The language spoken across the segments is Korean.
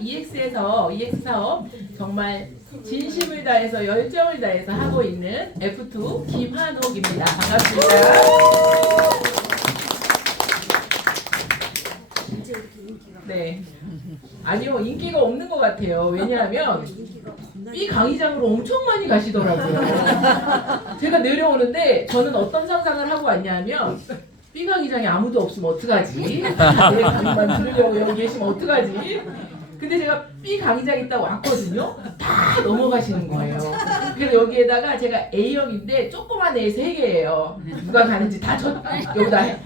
EX 사업 정말 진심을 다해서 열정을 다해서 하고 있는 F2 김한옥입니다. 반갑습니다. 네. 아니요, 인기가 없는 것 같아요. 왜냐하면 B 강의장으로 엄청 많이 가시더라고요. 제가 내려오는데 저는 어떤 상상을 하고 왔냐면 B 강의장에 아무도 없으면 어떡하지? 내 강의만 들으려고 여기 계시면 어떡하지? 근데 제가 B 강의장 있다고 왔거든요. 다 넘어가시는 거예요. 그래서 여기에다가 제가 A형인데 조그만 A 3개예요. 누가 가는지 다 여기다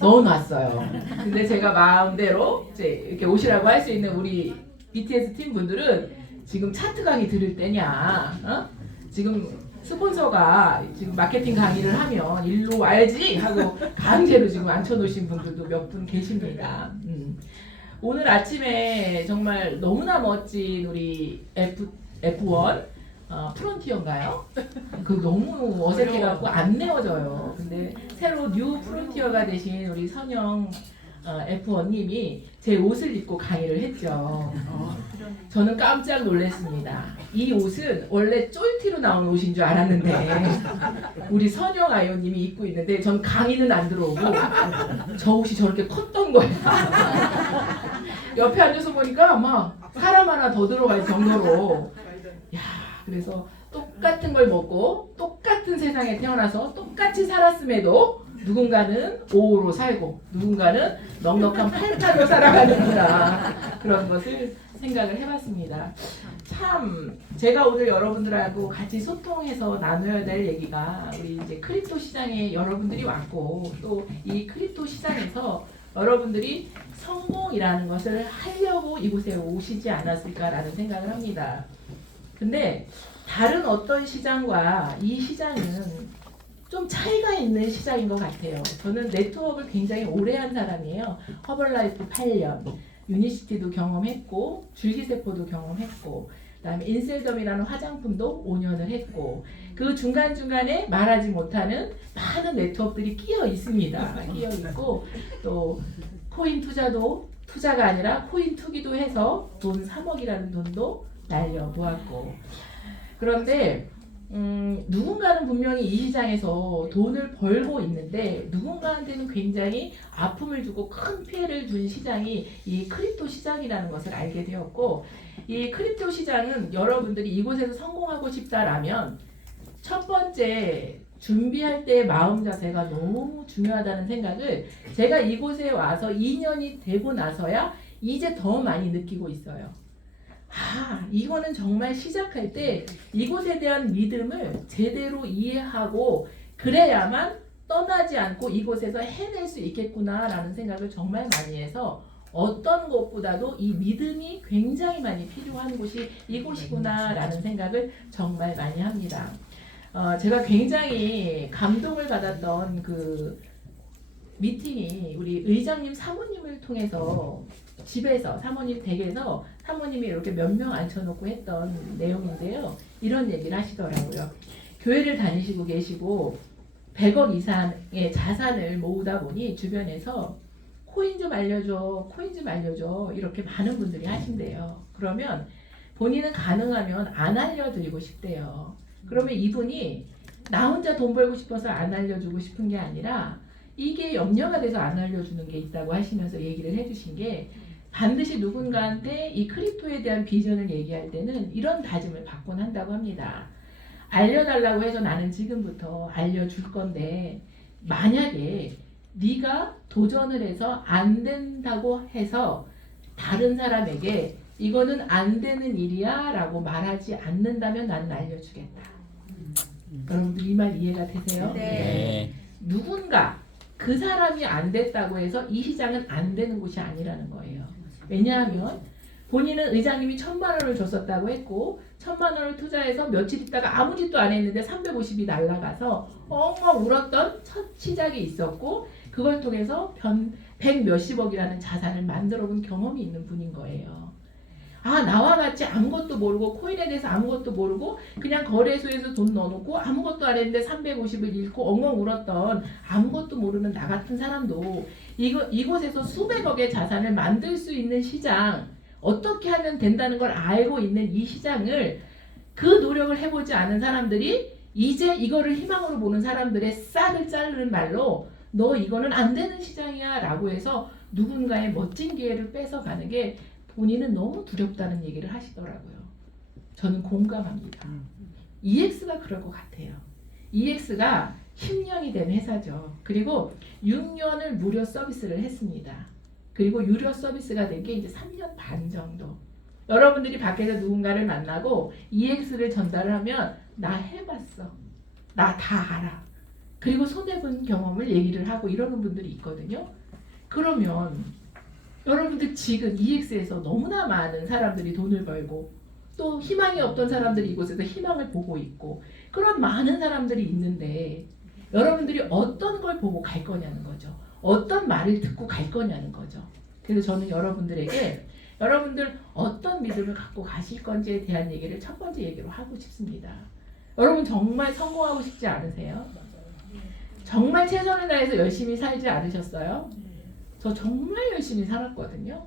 넣어놨어요. 근데 제가 마음대로 이제 이렇게 오시라고 할 수 있는 우리 BTS 팀 분들은 지금 차트 강의 들을 때냐? 어? 지금 스폰서가 지금 마케팅 강의를 하면 일로 와야지 하고 강제로 지금 앉혀놓으신 분들도 몇 분 계십니다. 오늘 아침에 정말 너무나 멋진 우리 F1 프론티어인가요? 그 너무 어색해갖고 안 내워져요. 근데 새로 뉴 프론티어가 되신 우리 선영 F1님이 제 옷을 입고 강의를 했죠. 저는 깜짝 놀랐습니다. 이 옷은 원래 쫄티로 나온 옷인 줄 알았는데 우리 선영 아이오님이 입고 있는데 전 강의는 안 들어오고 저 옷이 저렇게 컸던 거예요. 옆에 앉아서 보니까 막 사람 하나 더 들어갈 정도로 야, 그래서 똑같은 걸 먹고 똑같은 세상에 태어나서 똑같이 살았음에도 누군가는 5호로 살고 누군가는 넉넉한 8타로 살아가는구나 그런 것을 생각을 해봤습니다. 참 제가 오늘 여러분들하고 같이 소통해서 나눠야 될 얘기가 우리 이제 크립토 시장에 여러분들이 왔고 또 이 크립토 시장에서 여러분들이 성공이라는 것을 하려고 이곳에 오시지 않았을까라는 생각을 합니다. 근데 다른 어떤 시장과 이 시장은 좀 차이가 있는 시장인 것 같아요. 저는 네트워크를 굉장히 오래 한 사람이에요. 허벌라이프 8년, 유니시티도 경험했고 줄기세포도 경험했고 그다음에 인셀덤이라는 화장품도 5년을 했고 그 중간중간에 말하지 못하는 많은 네트워크들이 끼어 있습니다. 끼어 있고 또 코인 투자가 아니라 코인 투기도 해서 돈 3억이라는 돈도 날려보았고 그런데 누군가는 분명히 이 시장에서 돈을 벌고 있는데 누군가한테는 굉장히 아픔을 주고 큰 피해를 준 시장이 이 크립토 시장이라는 것을 알게 되었고 이 크립토 시장은 여러분들이 이곳에서 성공하고 싶다라면 첫 번째 준비할 때의 마음 자세가 너무 중요하다는 생각을 제가 이곳에 와서 2년이 되고 나서야 이제 더 많이 느끼고 있어요. 이거는 정말 시작할 때 이곳에 대한 믿음을 제대로 이해하고 그래야만 떠나지 않고 이곳에서 해낼 수 있겠구나라는 생각을 정말 많이 해서 어떤 것보다도 이 믿음이 굉장히 많이 필요한 곳이 이곳이구나라는 생각을 정말 많이 합니다. 제가 굉장히 감동을 받았던 그 미팅이 우리 의장님 사모님을 통해서 집에서 사모님 댁에서 사모님이 이렇게 몇 명 앉혀놓고 했던 내용인데요. 이런 얘기를 하시더라고요. 교회를 다니시고 계시고 100억 이상의 자산을 모으다 보니 주변에서 코인 좀 알려줘, 코인 좀 알려줘 이렇게 많은 분들이 하신대요. 그러면 본인은 가능하면 안 알려드리고 싶대요. 그러면 이분이 나 혼자 돈 벌고 싶어서 안 알려주고 싶은 게 아니라 이게 염려가 돼서 안 알려주는 게 있다고 하시면서 얘기를 해주신 게 반드시 누군가한테 이 크립토에 대한 비전을 얘기할 때는 이런 다짐을 받곤 한다고 합니다. 알려달라고 해서 나는 지금부터 알려줄 건데 만약에 네가 도전을 해서 안 된다고 해서 다른 사람에게 이거는 안 되는 일이야 라고 말하지 않는다면 나는 알려주겠다. 여러분들 이 말 이해가 되세요? 네. 누군가 그 사람이 안 됐다고 해서 이 시장은 안 되는 곳이 아니라는 거예요. 왜냐하면 본인은 의장님이 1,000만 원을 줬었다고 했고 1,000만 원을 투자해서 며칠 있다가 아무 짓도 안 했는데 350이 날아가서 엉엉 울었던 첫 시작이 있었고 그걸 통해서 100 몇십억이라는 자산을 만들어 본 경험이 있는 분인 거예요. 나와 같이 아무것도 모르고 코인에 대해서 아무것도 모르고 그냥 거래소에서 돈 넣어놓고 아무것도 안 했는데 350을 잃고 엉엉 울었던 아무것도 모르는 나 같은 사람도 이곳에서 수백억의 자산을 만들 수 있는 시장 어떻게 하면 된다는 걸 알고 있는 이 시장을 그 노력을 해보지 않은 사람들이 이제 이거를 희망으로 보는 사람들의 싹을 자르는 말로 너 이거는 안 되는 시장이야 라고 해서 누군가의 멋진 기회를 뺏어가는 게 본인은 너무 두렵다는 얘기를 하시더라고요. 저는 공감합니다. EX가 그럴 것 같아요. EX가 10년이 된 회사죠. 그리고 6년을 무료 서비스를 했습니다. 그리고 유료 서비스가 된 게 이제 3년 반 정도. 여러분들이 밖에서 누군가를 만나고 EX를 전달을 하면 나 해봤어. 나 다 알아. 그리고 손해본 경험을 얘기를 하고 이러는 분들이 있거든요. 그러면 여러분들 지금 EX에서 너무나 많은 사람들이 돈을 벌고 또 희망이 없던 사람들이 이곳에서 희망을 보고 있고 그런 많은 사람들이 있는데 여러분들이 어떤 걸 보고 갈 거냐는 거죠. 어떤 말을 듣고 갈 거냐는 거죠. 그래서 저는 여러분들에게 여러분들 어떤 믿음을 갖고 가실 건지에 대한 얘기를 첫 번째 얘기로 하고 싶습니다. 여러분 정말 성공하고 싶지 않으세요? 정말 최선을 다해서 열심히 살지 않으셨어요? 저 정말 열심히 살았거든요.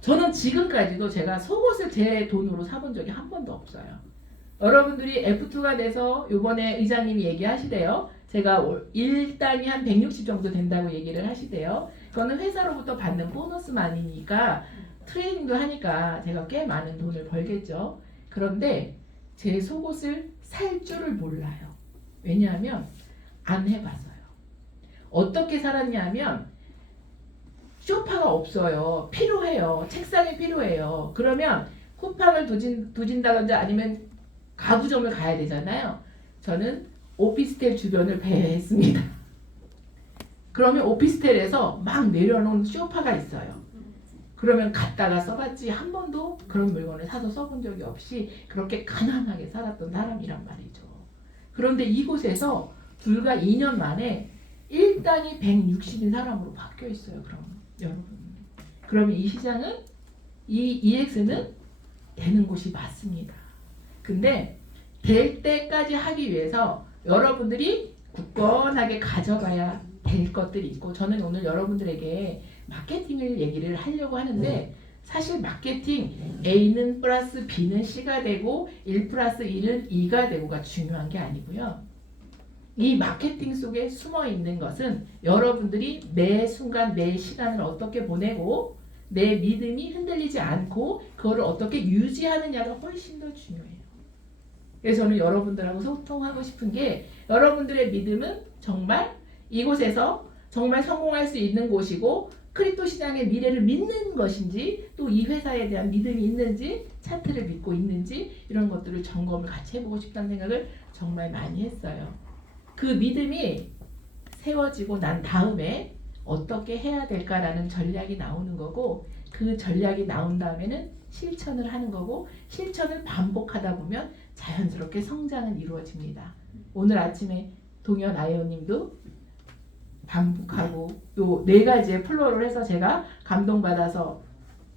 저는 지금까지도 제가 속옷을 제 돈으로 사본 적이 한 번도 없어요. 여러분들이 F2가 돼서 이번에 의장님이 얘기하시대요. 제가 일당이 한 160 정도 된다고 얘기를 하시대요. 그거는 회사로부터 받는 보너스만이니까 트레이닝도 하니까 제가 꽤 많은 돈을 벌겠죠. 그런데 제 속옷을 살 줄을 몰라요. 왜냐하면 안 해봐서요. 어떻게 살았냐면 소파가 없어요. 필요해요. 책상이 필요해요. 그러면 쿠팡을 두진다든지 아니면 가구점을 가야 되잖아요. 저는 오피스텔 주변을 배회했습니다. 그러면 오피스텔에서 막 내려놓은 소파가 있어요. 그러면 갔다가 써봤지 한 번도 그런 물건을 사서 써본 적이 없이 그렇게 가난하게 살았던 사람이란 말이죠. 그런데 이곳에서 불과 2년 만에 일당이 160인 사람으로 바뀌어 있어요. 그럼 여러분. 그러면 이 시장은 이 EX는 되는 곳이 맞습니다. 근데 될 때까지 하기 위해서 여러분들이 굳건하게 가져가야 될 것들이 있고 저는 오늘 여러분들에게 마케팅을 얘기를 하려고 하는데 사실 마케팅 A는 플러스 B는 C가 되고 1 플러스 1은 2가 되고가 중요한 게 아니고요. 이 마케팅 속에 숨어 있는 것은 여러분들이 매 순간 매 시간을 어떻게 보내고 내 믿음이 흔들리지 않고 그거를 어떻게 유지하느냐가 훨씬 더 중요해요. 그래서 저는 여러분들하고 소통하고 싶은 게 여러분들의 믿음은 정말 이곳에서 정말 성공할 수 있는 곳이고 크립토 시장의 미래를 믿는 것인지 또 이 회사에 대한 믿음이 있는지 차트를 믿고 있는지 이런 것들을 점검을 같이 해보고 싶다는 생각을 정말 많이 했어요. 그 믿음이 세워지고 난 다음에 어떻게 해야 될까라는 전략이 나오는 거고 그 전략이 나온 다음에는 실천을 하는 거고 실천을 반복하다 보면 자연스럽게 성장은 이루어집니다. 오늘 아침에 동현 아이오님도 반복하고 요 4가지의 플로우를 해서 제가 감동받아서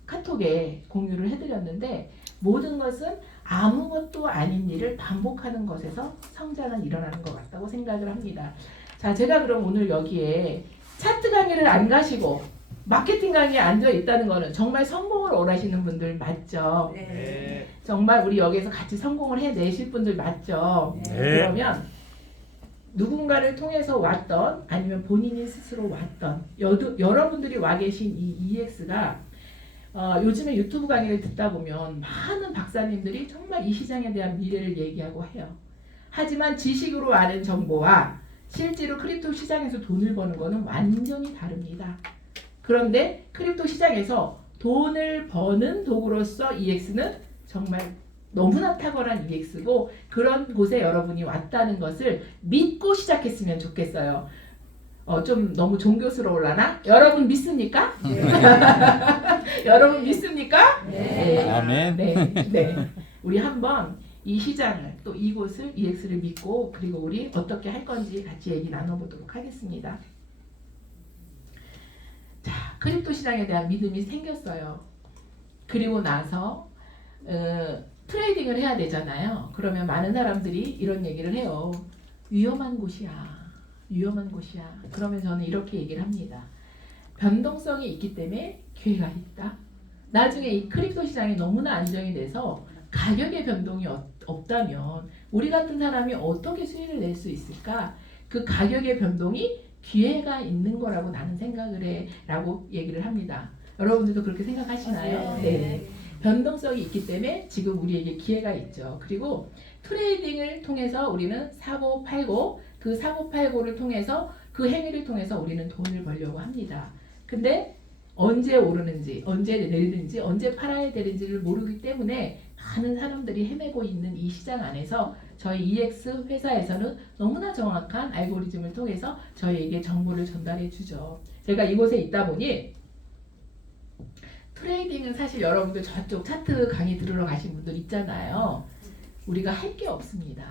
카톡에 공유를 해드렸는데 모든 것은 아무것도 아닌 일을 반복하는 것에서 성장은 일어나는 것 같다고 생각을 합니다. 자, 제가 그럼 오늘 여기에 차트 강의를 안 가시고 마케팅 강의에 앉아 있다는 거는 정말 성공을 원하시는 분들 맞죠? 네. 정말 우리 여기서 같이 성공을 해내실 분들 맞죠? 네. 그러면 누군가를 통해서 왔던 아니면 본인이 스스로 왔던 여러분들이 와 계신 이 EX가 요즘에 유튜브 강의를 듣다 보면 많은 박사님들이 정말 이 시장에 대한 미래를 얘기하고 해요. 하지만 지식으로 아는 정보와 실제로 크립토 시장에서 돈을 버는 거는 완전히 다릅니다. 그런데 크립토 시장에서 돈을 버는 도구로서 EX는 정말 너무나 탁월한 EX고 그런 곳에 여러분이 왔다는 것을 믿고 시작했으면 좋겠어요. 좀 너무 종교스러울라나? 여러분 믿습니까? 네. 여러분 믿습니까? 네. 아멘. 네. 우리 한번 이 시장을 또 이곳을 EX를 믿고 그리고 우리 어떻게 할 건지 같이 얘기 나눠보도록 하겠습니다. 자, 크립토 시장에 대한 믿음이 생겼어요. 그리고 나서 트레이딩을 해야 되잖아요. 그러면 많은 사람들이 이런 얘기를 해요. 위험한 곳이야. 위험한 곳이야. 그러면 저는 이렇게 얘기를 합니다. 변동성이 있기 때문에 기회가 있다. 나중에 이 크립토 시장이 너무나 안정이 돼서 가격의 변동이 없다면 우리 같은 사람이 어떻게 수익을 낼 수 있을까? 그 가격의 변동이 기회가 있는 거라고 나는 생각을 해 라고 얘기를 합니다. 여러분들도 그렇게 생각하시나요? 네. 변동성이 있기 때문에 지금 우리에게 기회가 있죠. 그리고 트레이딩을 통해서 우리는 사고 팔고 그 사고 팔고를 통해서 그 행위를 통해서 우리는 돈을 벌려고 합니다. 근데 언제 오르는지 언제 내리는지 언제 팔아야 되는지를 모르기 때문에 많은 사람들이 헤매고 있는 이 시장 안에서 저희 EX 회사에서는 너무나 정확한 알고리즘을 통해서 저희에게 정보를 전달해 주죠. 제가 이곳에 있다 보니 트레이딩은 사실 여러분들 저쪽 차트 강의 들으러 가신 분들 있잖아요. 우리가 할 게 없습니다.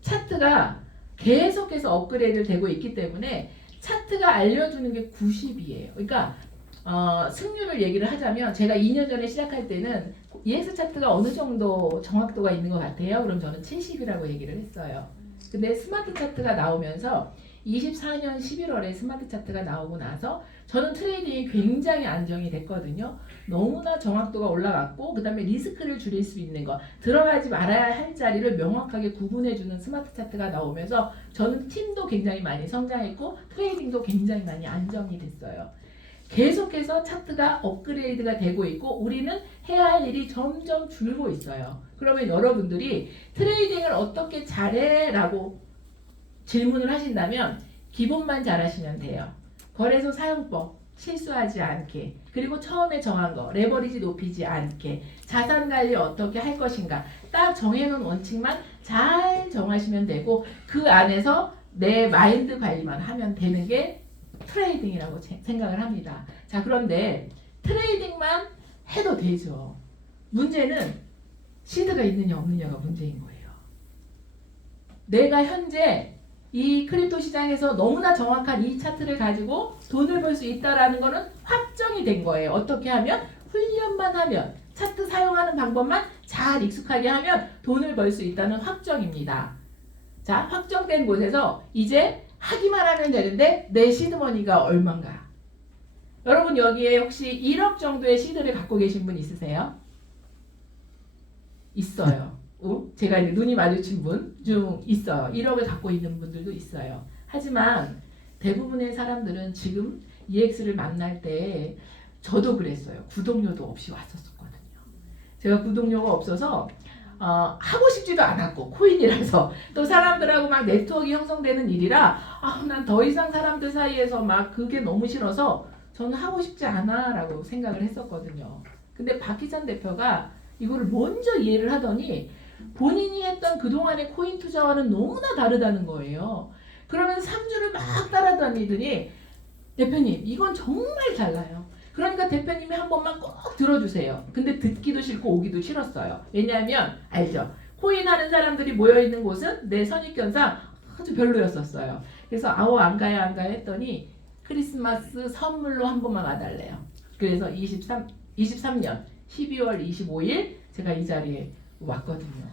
차트가 계속해서 업그레이드 되고 있기 때문에 차트가 알려주는 게 90이에요. 그러니까 승률을 얘기를 하자면 제가 2년 전에 시작할 때는 EX 차트가 어느 정도 정확도가 있는 것 같아요. 그럼 저는 70이라고 얘기를 했어요. 근데 스마트 차트가 나오면서 24년 11월에 스마트 차트가 나오고 나서 저는 트레이딩이 굉장히 안정이 됐거든요. 너무나 정확도가 올라갔고 그 다음에 리스크를 줄일 수 있는 것, 들어가지 말아야 할 자리를 명확하게 구분해주는 스마트 차트가 나오면서 저는 팀도 굉장히 많이 성장했고 트레이딩도 굉장히 많이 안정이 됐어요. 계속해서 차트가 업그레이드가 되고 있고 우리는 해야 할 일이 점점 줄고 있어요. 그러면 여러분들이 트레이딩을 어떻게 잘해? 라고 질문을 하신다면 기본만 잘하시면 돼요. 거래소 사용법 실수하지 않게, 그리고 처음에 정한 거 레버리지 높이지 않게, 자산 관리 어떻게 할 것인가 딱 정해놓은 원칙만 잘 정하시면 되고 그 안에서 내 마인드 관리만 하면 되는 게 트레이딩이라고 생각을 합니다. 자, 그런데 트레이딩만 해도 되죠. 문제는 시드가 있느냐 없느냐가 문제인 거예요. 내가 현재 이 크립토 시장에서 너무나 정확한 이 차트를 가지고 돈을 벌 수 있다라는 거는 확정이 된 거예요. 어떻게 하면? 훈련만 하면, 차트 사용하는 방법만 잘 익숙하게 하면 돈을 벌 수 있다는 확정입니다. 자, 확정된 곳에서 이제 하기만 하면 되는데 내 시드머니가 얼마인가? 여러분 여기에 혹시 1억 정도의 시드를 갖고 계신 분 있으세요? 있어요. 제가 이제 눈이 마주친 분 중 있어요. 1억을 갖고 있는 분들도 있어요. 하지만 대부분의 사람들은 지금 EX를 만날 때 저도 그랬어요. 구독료도 없이 왔었거든요. 제가 구독료가 없어서 하고 싶지도 않았고 코인이라서 또 사람들하고 막 네트워크 형성되는 일이라 난 더 이상 사람들 사이에서 막 그게 너무 싫어서 저는 하고 싶지 않아 라고 생각을 했었거든요. 근데 박희찬 대표가 이거를 먼저 이해를 하더니 본인이 했던 그동안의 코인 투자와는 너무나 다르다는 거예요. 그러면 3주를 막 따라다니더니 대표님 이건 정말 달라요. 그러니까 대표님이 한 번만 꼭 들어주세요. 근데 듣기도 싫고 오기도 싫었어요. 왜냐하면 알죠? 코인 하는 사람들이 모여있는 곳은 내 선입견상 아주 별로였었어요. 그래서 안 가요 했더니 크리스마스 선물로 한 번만 와달래요. 그래서 23년 12월 25일 제가 이 자리에 왔거든요.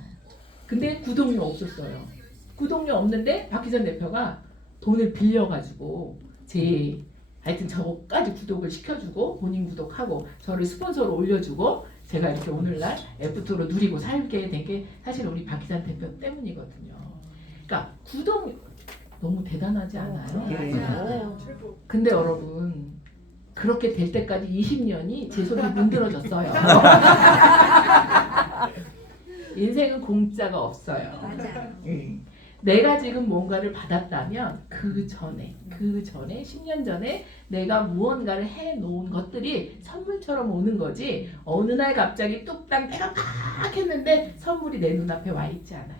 근데 구독료 없었어요. 구독료 없는데 박희선 대표가 돈을 빌려가지고 하여튼 저까지 구독을 시켜주고 본인 구독하고 저를 스폰서로 올려주고 제가 이렇게 오늘날 F2로 누리고 살게 된 게 사실 우리 박희선 대표 때문이거든요. 그러니까 구독 너무 대단하지 않아요? 근데 여러분 그렇게 될 때까지 20년이 제 속이 문드러졌어요. 인생은 공짜가 없어요. 맞아요. 내가 지금 뭔가를 받았다면 그 전에 10년 전에 내가 무언가를 해놓은 것들이 선물처럼 오는 거지 어느 날 갑자기 뚝딱 내가 막 했는데 선물이 내 눈앞에 와 있지 않아요.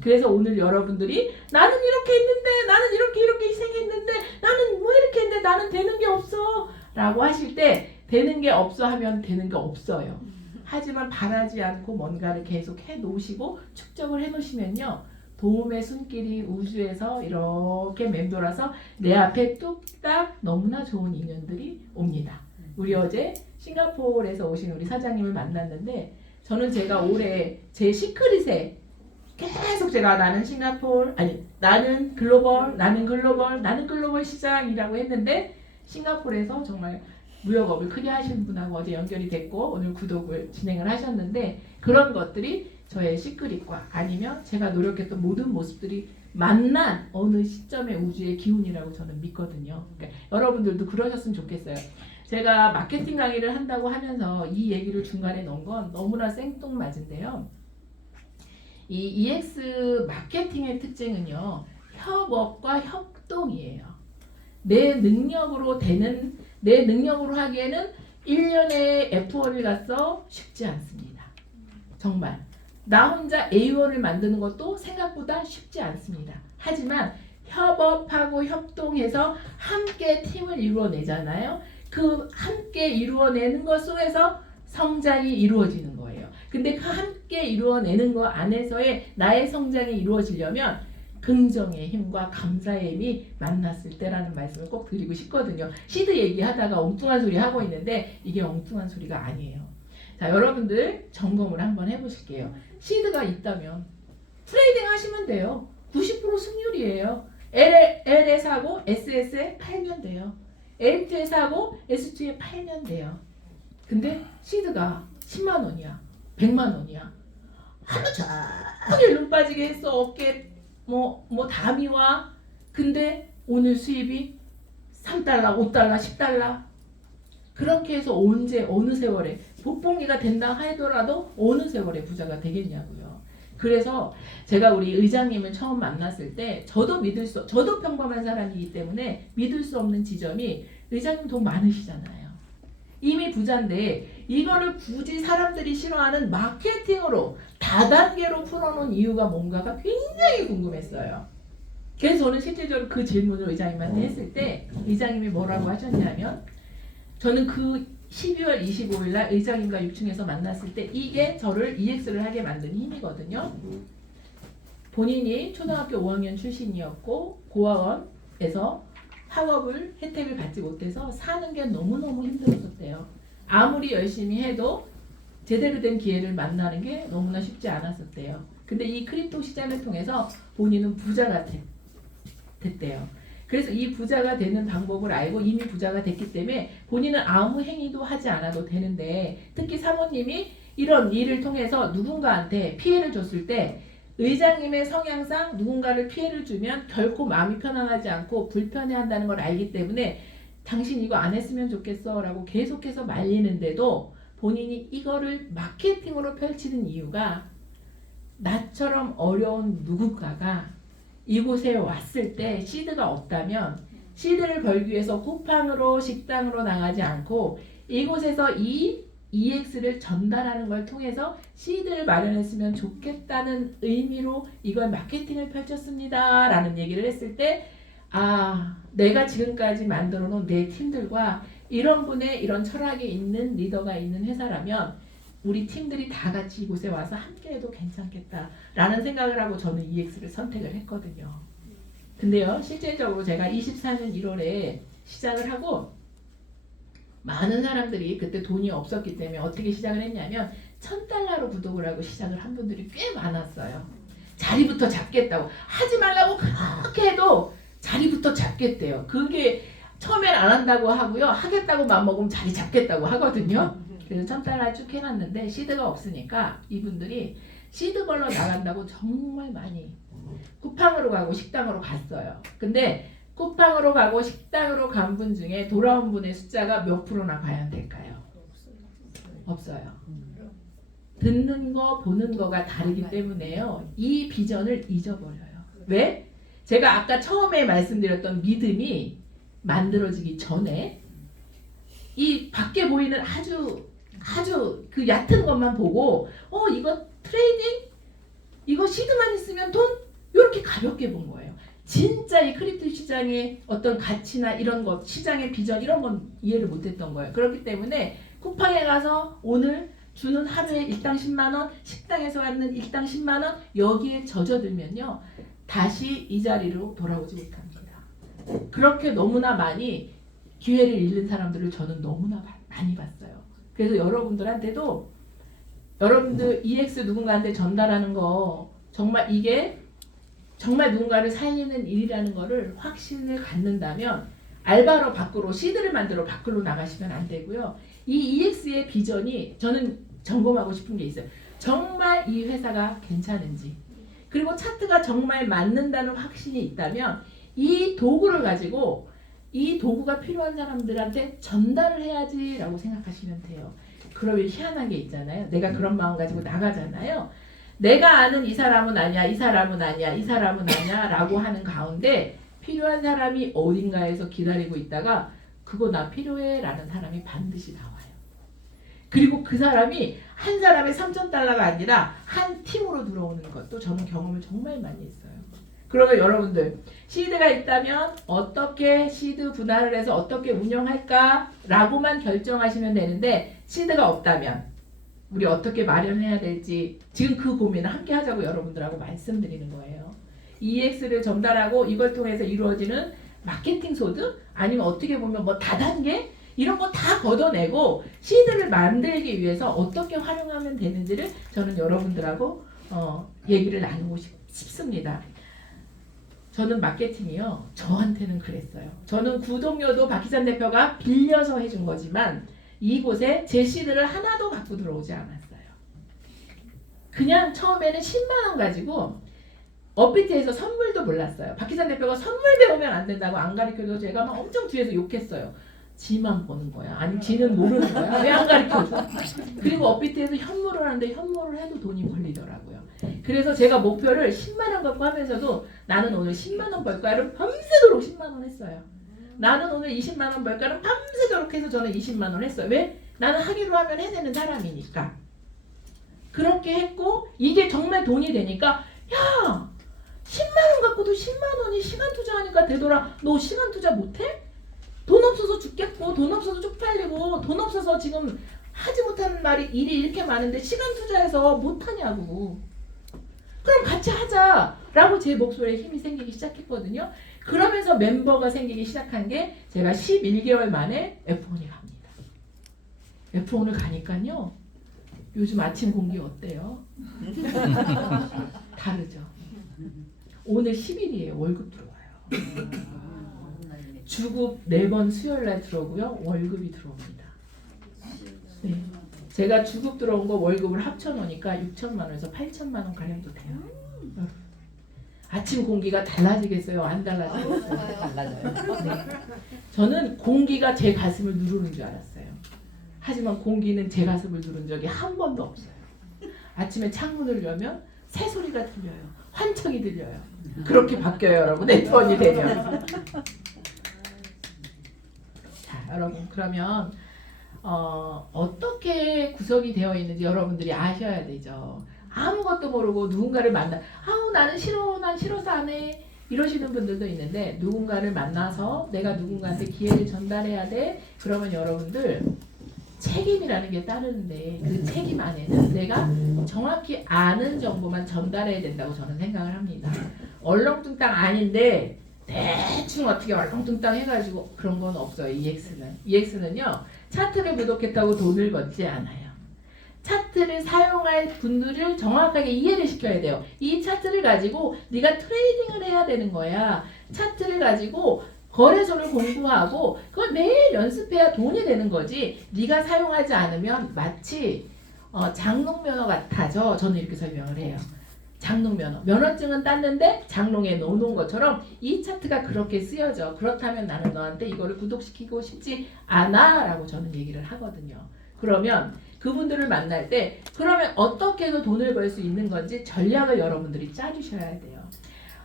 그래서 오늘 여러분들이 나는 이렇게 했는데 나는 이렇게 희생했는데 나는 뭐 이렇게 했는데 나는 되는 게 없어 라고 하실 때 되는 게 없어 하면 되는 게 없어요. 하지만 바라지 않고 뭔가를 계속 해 놓으시고 축적을 해 놓으시면요. 도움의 손길이 우주에서 이렇게 맴돌아서 내 앞에 뚝딱 너무나 좋은 인연들이 옵니다. 우리 어제 싱가포르에서 오신 우리 사장님을 만났는데 저는 제가 올해 제 시크릿에 계속 제가 나는 글로벌 시장이라고 했는데 싱가포르에서 정말 무역업을 크게 하시는 분하고 어제 연결이 됐고 오늘 구독을 진행을 하셨는데 그런 것들이 저의 시크릿과 아니면 제가 노력했던 모든 모습들이 만난 어느 시점의 우주의 기운이라고 저는 믿거든요. 그러니까 여러분들도 그러셨으면 좋겠어요. 제가 마케팅 강의를 한다고 하면서 이 얘기를 중간에 넣은 건 너무나 생뚱맞은데요. 이 EX 마케팅의 특징은요. 협업과 협동이에요. 내 능력으로 하기에는 1년에 F1을 가서 쉽지 않습니다. 정말. 나 혼자 A1을 만드는 것도 생각보다 쉽지 않습니다. 하지만 협업하고 협동해서 함께 팀을 이루어내잖아요. 그 함께 이루어내는 것 속에서 성장이 이루어지는 거예요. 근데 그 함께 이루어내는 것 안에서의 나의 성장이 이루어지려면 긍정의 힘과 감사의 힘이 만났을 때라는 말씀을 꼭 드리고 싶거든요. 시드 얘기하다가 엉뚱한 소리 하고 있는데 이게 엉뚱한 소리가 아니에요. 자, 여러분들 점검을 한번 해보실게요. 시드가 있다면 트레이딩 하시면 돼요. 90% 승률이에요. L에 사고 SS에 팔면 돼요. L2에 사고 S2에 팔면 돼요. 근데 시드가 10만 원이야. 100만 원이야. 하루 종일 눈 빠지게 했어. 어깨 담이 와. 근데 오늘 수입이 3달러, 5달러, 10달러. 그렇게 해서 언제 어느 세월에 복봉기가 된다 하더라도 어느 세월에 부자가 되겠냐고요. 그래서 제가 우리 의장님을 처음 만났을 때 저도 평범한 사람이기 때문에 믿을 수 없는 지점이 의장님 돈 많으시잖아요. 이미 부자인데 이거를 굳이 사람들이 싫어하는 마케팅으로 다단계로 풀어놓은 이유가 뭔가가 굉장히 궁금했어요. 그래서 저는 실질적으로 그 질문을 의장님한테 했을 때 의장님이 뭐라고 하셨냐면 저는 그 12월 25일 날 의장님과 6층에서 만났을 때 이게 저를 EX를 하게 만든 힘이거든요. 본인이 초등학교 5학년 출신이었고 고아원에서 학업을 혜택을 받지 못해서 사는 게 너무너무 힘들었었대요. 아무리 열심히 해도 제대로 된 기회를 만나는 게 너무나 쉽지 않았었대요. 근데 이 크립토 시장을 통해서 본인은 부자가 됐대요. 그래서 이 부자가 되는 방법을 알고 이미 부자가 됐기 때문에 본인은 아무 행위도 하지 않아도 되는데 특히 사모님이 이런 일을 통해서 누군가한테 피해를 줬을 때 의장님의 성향상 누군가를 피해를 주면 결코 마음이 편안하지 않고 불편해한다는 걸 알기 때문에 당신 이거 안 했으면 좋겠어 라고 계속해서 말리는데도 본인이 이거를 마케팅으로 펼치는 이유가 나처럼 어려운 누군가가 이곳에 왔을 때 시드가 없다면 시드를 벌기 위해서 쿠팡으로 식당으로 나가지 않고 이곳에서 이 EX를 전달하는 걸 통해서 시드를 마련했으면 좋겠다는 의미로 이걸 마케팅을 펼쳤습니다 라는 얘기를 했을 때 내가 지금까지 만들어 놓은 내 팀들과 이런 분의 이런 철학이 있는 리더가 있는 회사라면 우리 팀들이 다 같이 이곳에 와서 함께해도 괜찮겠다라는 생각을 하고 저는 EX를 선택을 했거든요. 근데요, 실제적으로 제가 24년 1월에 시작을 하고 많은 사람들이 그때 돈이 없었기 때문에 어떻게 시작을 했냐면 $1,000로 구독을 하고 시작을 한 분들이 꽤 많았어요. 자리부터 잡겠다고 하지 말라고 그렇게 해도 자리부터 잡겠대요. 그게 처음엔 안 한다고 하고요. 하겠다고 맘먹으면 자리 잡겠다고 하거든요. 그래서 $1,000 쭉 해놨는데 시드가 없으니까 이분들이 시드 벌러 나간다고 정말 많이 쿠팡으로 가고 식당으로 갔어요. 근데 쿠팡으로 가고 식당으로 간 분 중에 돌아온 분의 숫자가 몇 프로나 과연 될까요? 없어요. 듣는 거 보는 거가 다르기 때문에요. 이 비전을 잊어버려요. 왜? 제가 아까 처음에 말씀드렸던 믿음이 만들어지기 전에 이 밖에 보이는 아주 그 얕은 것만 보고 이거 트레이딩? 이거 시드만 있으면 돈? 이렇게 가볍게 본 거예요. 진짜 이 크립토 시장의 어떤 가치나 이런 것, 시장의 비전 이런 건 이해를 못했던 거예요. 그렇기 때문에 쿠팡에 가서 오늘 주는 하루에 일당 10만 원, 식당에서 받는 일당 10만 원 여기에 젖어들면요. 다시 이 자리로 돌아오지 못합니다. 그렇게 너무나 많이 기회를 잃는 사람들을 저는 너무나 많이 봤어요. 그래서 여러분들한테도 여러분들 EX 누군가한테 전달하는 거 정말 이게 정말 누군가를 살리는 일이라는 거를 확신을 갖는다면 알바로 밖으로 시드를 만들어 밖으로 나가시면 안 되고요. 이 EX의 비전이 저는 점검하고 싶은 게 있어요. 정말 이 회사가 괜찮은지, 그리고 차트가 정말 맞는다는 확신이 있다면 이 도구를 가지고 이 도구가 필요한 사람들한테 전달을 해야지라고 생각하시면 돼요. 그러면 희한한 게 있잖아요. 내가 그런 마음 가지고 나가잖아요. 내가 아는 이 사람은 아니야, 이 사람은 아니야, 이 사람은 아니야 라고 하는 가운데 필요한 사람이 어딘가에서 기다리고 있다가 그거 나 필요해 라는 사람이 반드시 나와요. 그리고 그 사람이 한 사람의 3,000달러가 아니라 한 팀으로 들어오는 것도 저는 경험을 정말 많이 했어요. 그러면 여러분들 시드가 있다면 어떻게 시드 분할을 해서 어떻게 운영할까 라고만 결정하시면 되는데, 시드가 없다면 우리 어떻게 마련해야 될지 지금 그 고민을 함께 하자고 여러분들하고 말씀드리는 거예요. EX를 전달하고 이걸 통해서 이루어지는 마케팅 소득, 아니면 어떻게 보면 뭐 다단계 이런 거 다 걷어내고 시드를 만들기 위해서 어떻게 활용하면 되는지를 저는 여러분들하고 얘기를 나누고 싶습니다. 저는 마케팅이요, 저한테는 그랬어요. 저는 구독료도 박희선 대표가 빌려서 해준 거지만 이곳에 제 시드를 하나도 갖고 들어오지 않았어요. 그냥 처음에는 10만 원 가지고 업비트에서 선물도 몰랐어요. 박희선 대표가 선물 배우면 안 된다고 안 가르쳐줘서 제가 막 엄청 뒤에서 욕했어요. 지만 보는 거야. 아니 지는 모르는 거야. 왜 안 가르쳐줘? 그리고 업비트에서 현물을 하는데 현물을 해도 돈이 걸리더라고요. 그래서 제가 목표를 10만 원 갖고 하면서도 나는 오늘 10만 원 벌까를 밤새도록 10만 원 했어요. 나는 오늘 20만 원 벌까를 밤새도록 해서 저는 20만 원 했어요. 왜? 나는 하기로 하면 해내는 사람이니까. 그렇게 했고 이게 정말 돈이 되니까 야 10만 원 갖고도 10만 원이 시간 투자하니까 되더라. 너 시간 투자 못해? 돈 없어서 죽겠고 돈 없어서 쪽팔리고 돈 없어서 지금 하지 못하는 일이 이렇게 많은데 시간 투자해서 못하냐고. 그럼 같이 하자라고 제 목소리에 힘이 생기기 시작했거든요. 그러면서 멤버가 생기기 시작한 게 제가 11개월 만에 F1이 갑니다. F1을 가니까요. 요즘 아침 공기 어때요? 다르죠. 오늘 10일이에요. 월급 들어와요. 주급 4번 수요일날 들어오고요. 월급이 들어옵니다. 네. 제가 주급 들어온 거 월급을 합쳐놓으니까 6천만 원에서 8천만 원 가량도 돼요. 아침 공기가 달라지겠어요? 안 달라지겠어요? 달라져요. 네. 저는 공기가 제 가슴을 누르는 줄 알았어요. 하지만 공기는 제 가슴을 누른 적이 한 번도 없어요. 아침에 창문을 열면 새소리가 들려요. 환청이 들려요. 그렇게 바뀌어요, 여러분. F1이 되면. 자, 여러분 그러면 어떻게 구성이 되어 있는지 여러분들이 아셔야 되죠. 아무것도 모르고 누군가를 만나, 아우 나는 싫어, 난 싫어서 안 해, 이러시는 분들도 있는데, 누군가를 만나서 내가 누군가한테 기회를 전달해야 돼. 그러면 여러분들 책임이라는 게 따르는데 그 책임 안에는 내가 정확히 아는 정보만 전달해야 된다고 저는 생각을 합니다. 얼렁뚱땅 아닌데 대충 어떻게 얼렁뚱땅 해가지고 그런 건 없어요. EX는요 차트를 구독했다고 돈을 벌지 않아요. 차트를 사용할 분들을 정확하게 이해를 시켜야 돼요. 이 차트를 가지고 네가 트레이딩을 해야 되는 거야. 차트를 가지고 거래소를 공부하고 그걸 매일 연습해야 돈이 되는 거지. 네가 사용하지 않으면 마치 장롱면허 같아져. 저는 이렇게 설명을 해요. 장롱면허. 면허증은 땄는데 장롱에 넣어놓은 것처럼 이 차트가 그렇게 쓰여져. 그렇다면 나는 너한테 이거를 구독시키고 싶지 않아 라고 저는 얘기를 하거든요. 그러면 그분들을 만날 때 그러면 어떻게 해서 돈을 벌 수 있는 건지 전략을 여러분들이 짜주셔야 돼요.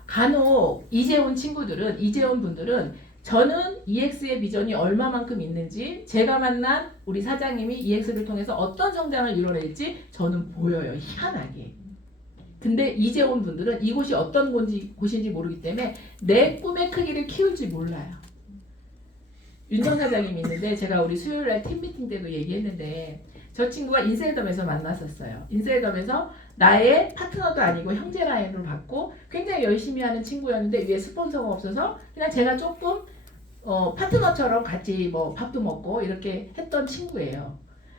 간혹 이제 온 분들은 저는 EX의 비전이 얼마만큼 있는지, 제가 만난 우리 사장님이 EX를 통해서 어떤 성장을 이뤄낼지 저는 보여요. 희한하게. 근데 이제 온 분들은 이곳이 어떤 곳인지 모르기 때문에 내 꿈의 크기를 키울지 몰라요. 윤정 사장님이 있는데 제가 우리 수요일날 팀미팅 때도 얘기했는데 저 친구가 인셀덤에서 만났었어요. 인셀덤에서 나의 파트너도 아니고 형제 라인으로 받고 굉장히 열심히 하는 친구였는데 위에 스폰서가 없어서 그냥 제가 조금 파트너처럼 같이 뭐 밥도 먹고 이렇게 했던 친구예요.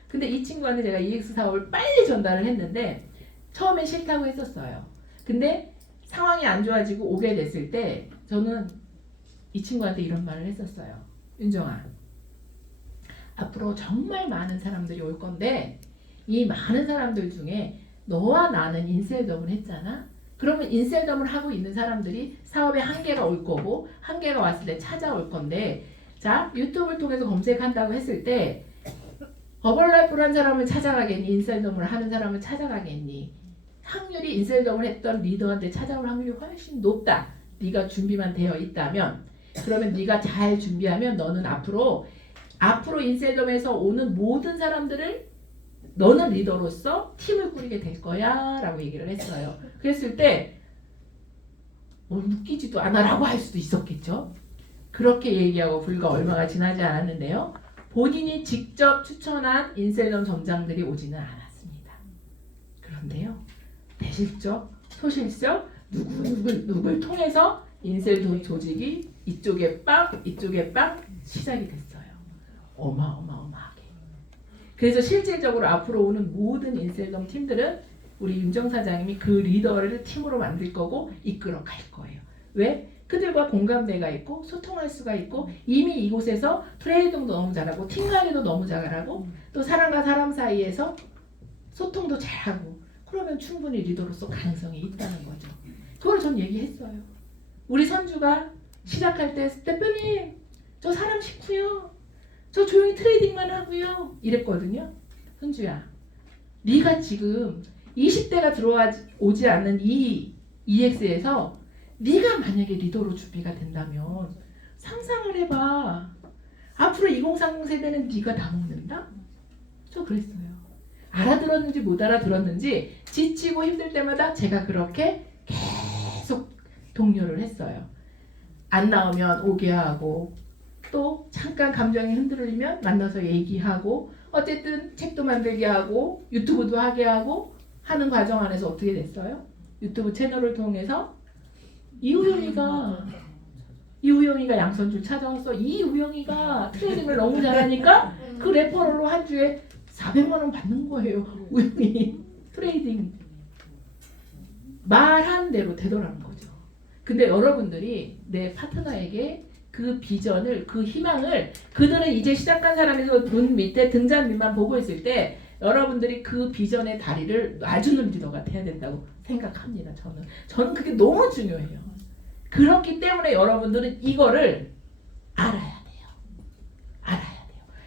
근데 이 친구한테 제가 EX 사업을 빨리 전달을 했는데 처음엔 싫다고 했었어요. 근데 상황이 안 좋아지고 오게 됐을 때 저는 이 친구한테 이런 말을 했었어요. 윤정아, 앞으로 정말 많은 사람들이 올 건데 이 많은 사람들 중에 너와 나는 인셀덤을 했잖아. 그러면 인셀덤을 하고 있는 사람들이 사업에 한계가 올 거고 한계가 왔을 때 찾아올 건데 자 유튜브를 통해서 검색한다고 했을 때 허벌라이프란 사람을 찾아가겠니? 인셀덤을 하는 사람을 찾아가겠니? 확률이 인셀덤을 했던 리더한테 찾아올 확률이 훨씬 높다. 네가 준비만 되어 있다면 그러면 네가 잘 준비하면 너는 앞으로 인셀덤에서 오는 모든 사람들을 너는 리더로서 팀을 꾸리게 될 거야 라고 얘기를 했어요. 그랬을 때 웃기지도 않아 라고 할 수도 있었겠죠. 그렇게 얘기하고 불과 얼마가 지나지 않았는데요. 본인이 직접 추천한 인셀덤 점장들이 오지는 않았습니다. 그런데요. 대실적, 소실적 누굴 통해서 인셀덤 조직이 이쪽에 빵 이쪽에 빵 시작이 됐어요. 어마어마하게. 그래서 실질적으로 앞으로 오는 모든 인셀덤 팀들은 우리 윤정 사장님이 그 리더를 팀으로 만들 거고 이끌어 갈 거예요. 왜? 그들과 공감대가 있고 소통할 수가 있고 이미 이곳에서 트레이딩도 너무 잘하고 팀 관리도 너무 잘하고 또 사람과 사람 사이에서 소통도 잘하고 그러면 충분히 리더로서 가능성이 있다는 거죠. 그걸 전 얘기했어요. 우리 선주가 시작할 때 대표님 저 사람 싫고요. 저 조용히 트레이딩만 하고요. 이랬거든요. 선주야 네가 지금 20대가 들어오지 않는 이 EX에서 네가 만약에 리더로 준비가 된다면 상상을 해봐. 앞으로 2030 세대는 네가 다 먹는다? 저 그랬어요. 알아들었는지 못 알아들었는지 지치고 힘들 때마다 제가 그렇게 계속 독려를 했어요. 안 나오면 오게 하고 또 잠깐 감정이 흔들리면 만나서 얘기하고 어쨌든 책도 만들게 하고 유튜브도 하게 하고 하는 과정 안에서 어떻게 됐어요? 유튜브 채널을 통해서 이우영이가 양선줄 찾아와서 이우영이가 트레이딩을 너무 잘하니까 그 레퍼럴로 한 주에 400만 원 받는 거예요. 우영이 트레이딩 말한 대로 되더라는 거죠. 근데 여러분들이 내 파트너에게 그 비전을 그 희망을 그들은 이제 시작한 사람에서 눈 밑에 등잔 밑만 보고 있을 때 여러분들이 그 비전의 다리를 놔주는 리더가 돼야 된다고 생각합니다. 저는 그게 너무 중요해요. 그렇기 때문에 여러분들은 이거를 알아야 돼요.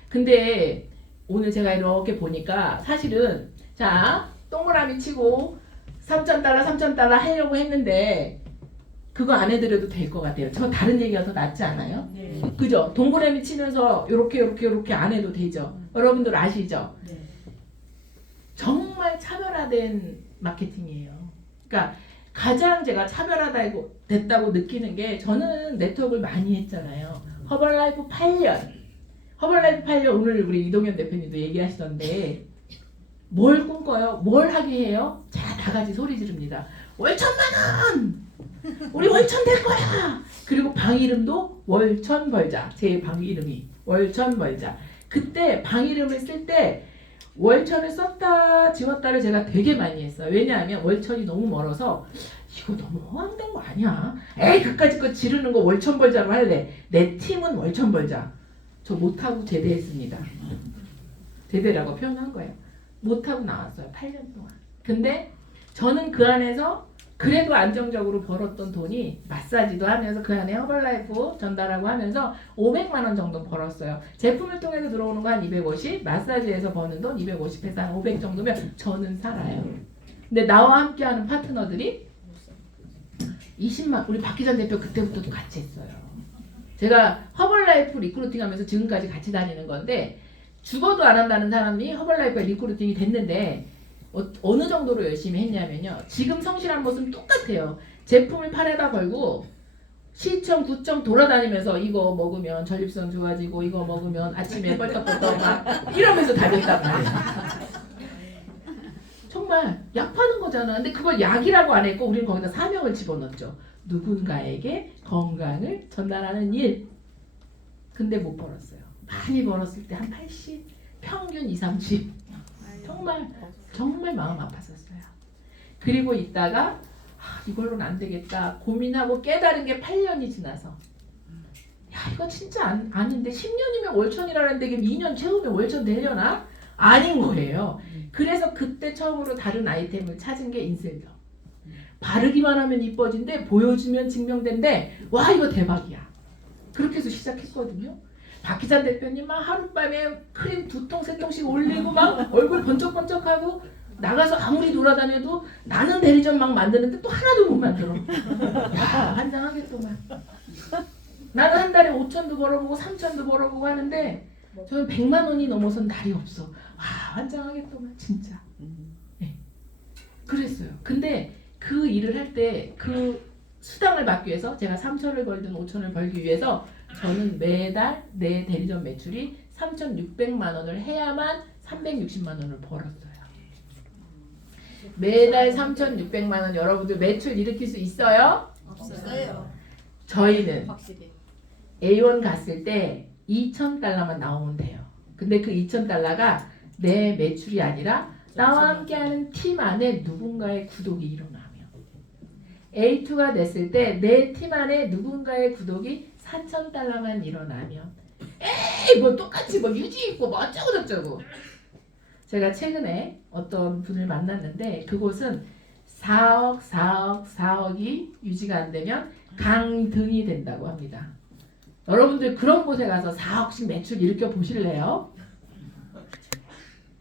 근데 오늘 제가 이렇게 보니까 사실은 자 동그라미 치고 3,000달러 하려고 했는데 그거 안 해드려도 될 것 같아요. 저 다른 얘기가 더 낫지 않아요? 네. 그죠? 동그라미 치면서 요렇게 안 해도 되죠? 여러분들 아시죠? 네. 정말 차별화된 마케팅이에요. 그러니까 가장 제가 차별화됐다고 느끼는 게 저는 네트워크를 많이 했잖아요. 허벌라이프 8년 오늘 우리 이동현 대표님도 얘기하시던데 뭘 꿈꿔요? 뭘 하게 해요? 자, 다 같이 소리 지릅니다. 월 1,000만 원! 우리 월천 될 거야! 그리고 방 이름도 월천 벌자. 제 방 이름이 월천 벌자. 그때 방 이름을 쓸 때 월천을 썼다 지웠다를 제가 되게 많이 했어요. 왜냐하면 월천이 너무 멀어서 이거 너무 허황된 거 아니야? 에이 그까짓 거 지르는 거 월천 벌자로 할래. 내 팀은 월천 벌자. 저 못하고 제대했습니다. 제대라고 표현한 거예요. 못하고 나왔어요. 8년 동안. 근데 저는 그 안에서 그래도 안정적으로 벌었던 돈이 마사지도 하면서 그 안에 허벌라이프 전달하고 하면서 500만 원 정도 벌었어요. 제품을 통해서 들어오는 거 한 250, 마사지에서 버는 돈 250에서 한 500 정도면 저는 살아요. 근데 나와 함께하는 파트너들이 20만, 우리 박기전 대표 그때부터도 같이 했어요. 제가 허벌라이프 리크루팅 하면서 지금까지 같이 다니는 건데 죽어도 안 한다는 사람이 허벌라이프에 리크루팅이 됐는데 어느 정도로 열심히 했냐면요. 지금 성실한 모습은 똑같아요. 제품을 팔에다 걸고 시청, 구청 돌아다니면서 이거 먹으면 전립선 좋아지고 이거 먹으면 아침에 뻘떡뻘떡 막 이러면서 다녔단 말이에요. 정말 약 파는 거잖아. 근데 그걸 약이라고 안 했고 우리는 거기다 사명을 집어넣었죠. 누군가에게 건강을 전달하는 일. 근데 못 벌었어요. 많이 벌었을 때 한 80, 평균 2, 30. 정말 마음 아팠었어요. 그리고 있다가 이걸로는 안 되겠다 고민하고 깨달은 게 8년이 지나서 야 야 이거 진짜 아닌데 10년이면 월천이라는데 이게 2년 채우면 월천 되려나? 아닌 거예요. 그래서 그때 처음으로 다른 아이템을 찾은 게 인셀러. 바르기만 하면 이뻐진대, 보여주면 증명된대. 와 이거 대박이야. 그렇게 해서 시작했거든요. 박기찬 대표님 막 하룻밤에 크림 2통 3통씩 올리고 막 얼굴 번쩍번쩍하고 나가서 아무리 돌아다녀도 나는 대리점 막 만드는데 또 하나도 못 만들어. 야 환장하겠더만. 나는 한 달에 5천도 벌어보고 3천도 벌어보고 하는데 저는 100만 원이 넘어선 날이 없어. 와 환장하겠더만 진짜. 네. 그랬어요. 근데 그 일을 할 때 그 수당을 받기 위해서 제가 3천을 벌든 5천을 벌기 위해서 저는 매달 내 대리점 매출이 3,600만 원을 해야만 360만 원을 벌었어요. 매달 3,600만 원 여러분들 매출 일으킬 수 있어요? 없어요. 저희는 확실히. A1 갔을 때 2,000달러만 나오면 돼요. 근데 그 2,000달러가 내 매출이 아니라 나와 함께하는 팀 안에 누군가의 구독이 일어나면 A2가 됐을 때 내 팀 안에 누군가의 구독이 4,000달러만 일어나면 에이 뭐 똑같이 뭐 유지 있고 뭐 어쩌고 저쩌고. 제가 최근에 어떤 분을 만났는데 그곳은 4억이 유지가 안 되면 강등이 된다고 합니다. 여러분들 그런 곳에 가서 4억씩 매출 일으켜 보실래요?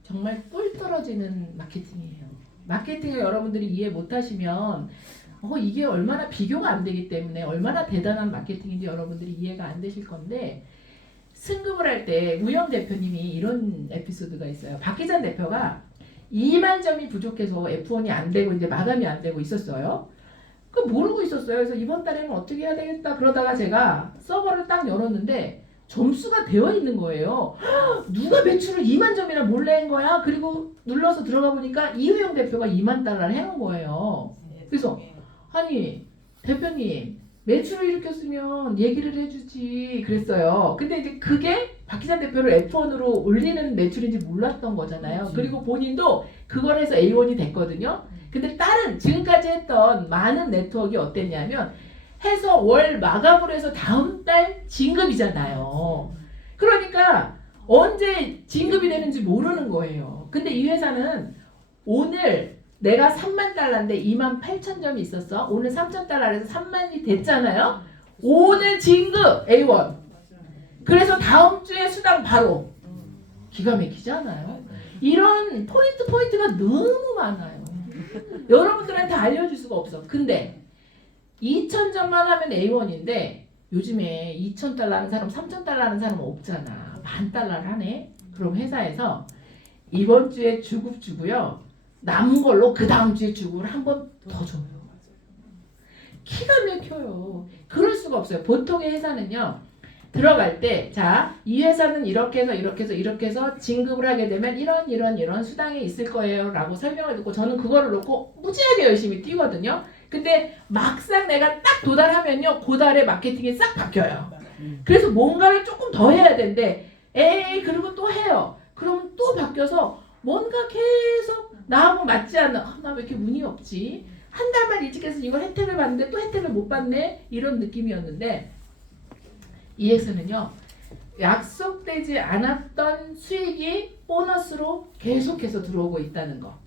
정말 꿀 떨어지는 마케팅이에요. 마케팅을 여러분들이 이해 못하시면 이게 얼마나 비교가 안 되기 때문에 얼마나 대단한 마케팅인지 여러분들이 이해가 안 되실 건데 승급을 할 때 우영 대표님이 이런 에피소드가 있어요. 박기찬 대표가 2만 점이 부족해서 F1이 안 되고 이제 마감이 안 되고 있었어요. 그 모르고 있었어요. 그래서 이번 달에는 어떻게 해야 되겠다 그러다가 제가 서버를 딱 열었는데 점수가 되어 있는 거예요. 누가 매출을 2만 점이나 몰래 한 거야? 그리고 눌러서 들어가 보니까 이우영 대표가 2만 달러를 해놓은 거예요. 그래서 아니 대표님 매출을 일으켰으면 얘기를 해주지 그랬어요. 근데 이제 그게 박기찬 대표를 F1으로 올리는 매출인지 몰랐던 거잖아요. 그리고 본인도 그걸 해서 A1이 됐거든요. 근데 다른 지금까지 했던 많은 네트워크가 어땠냐면 해서 월 마감으로 해서 다음 달 진급이잖아요. 그러니까 언제 진급이 되는지 모르는 거예요. 근데 이 회사는 오늘 내가 3만 달러인데 2만 8천 점이 있었어. 오늘 3천 달러에서 3만이 됐잖아요. 오늘 진급 A1. 그래서 다음 주에 수당 바로. 기가 막히잖아요. 이런 포인트가 너무 많아요. 여러분들한테 알려줄 수가 없어. 근데 2,000점만 하면 A1인데 요즘에 2,000달러 하는 사람, 3,000달러 하는 사람은 없잖아. 10,000달러를 하네. 그럼 회사에서 이번 주에 주급 주고요. 남은 걸로 그 다음 주에 주고를 한 번 더 줘요. 기가 막혀요. 그럴 수가 없어요. 보통의 회사는요. 들어갈 때 자, 이 회사는 이렇게 해서 진급을 하게 되면 이런 수당이 있을 거예요 라고 설명을 듣고 저는 그거를 놓고 무지하게 열심히 뛰거든요. 근데 막상 내가 딱 도달하면요 그 달에 마케팅이 싹 바뀌어요. 그래서 뭔가를 조금 더 해야 되는데 그리고 또 해요. 그러면 또 바뀌어서 뭔가 계속 나하고 맞지 않아. 나 왜 이렇게 운이 없지? 한 달만 일찍 해서 이걸 혜택을 받는데 또 혜택을 못 받네? 이런 느낌이었는데 이 회사는요. 약속되지 않았던 수익이 보너스로 계속해서 들어오고 있다는 거.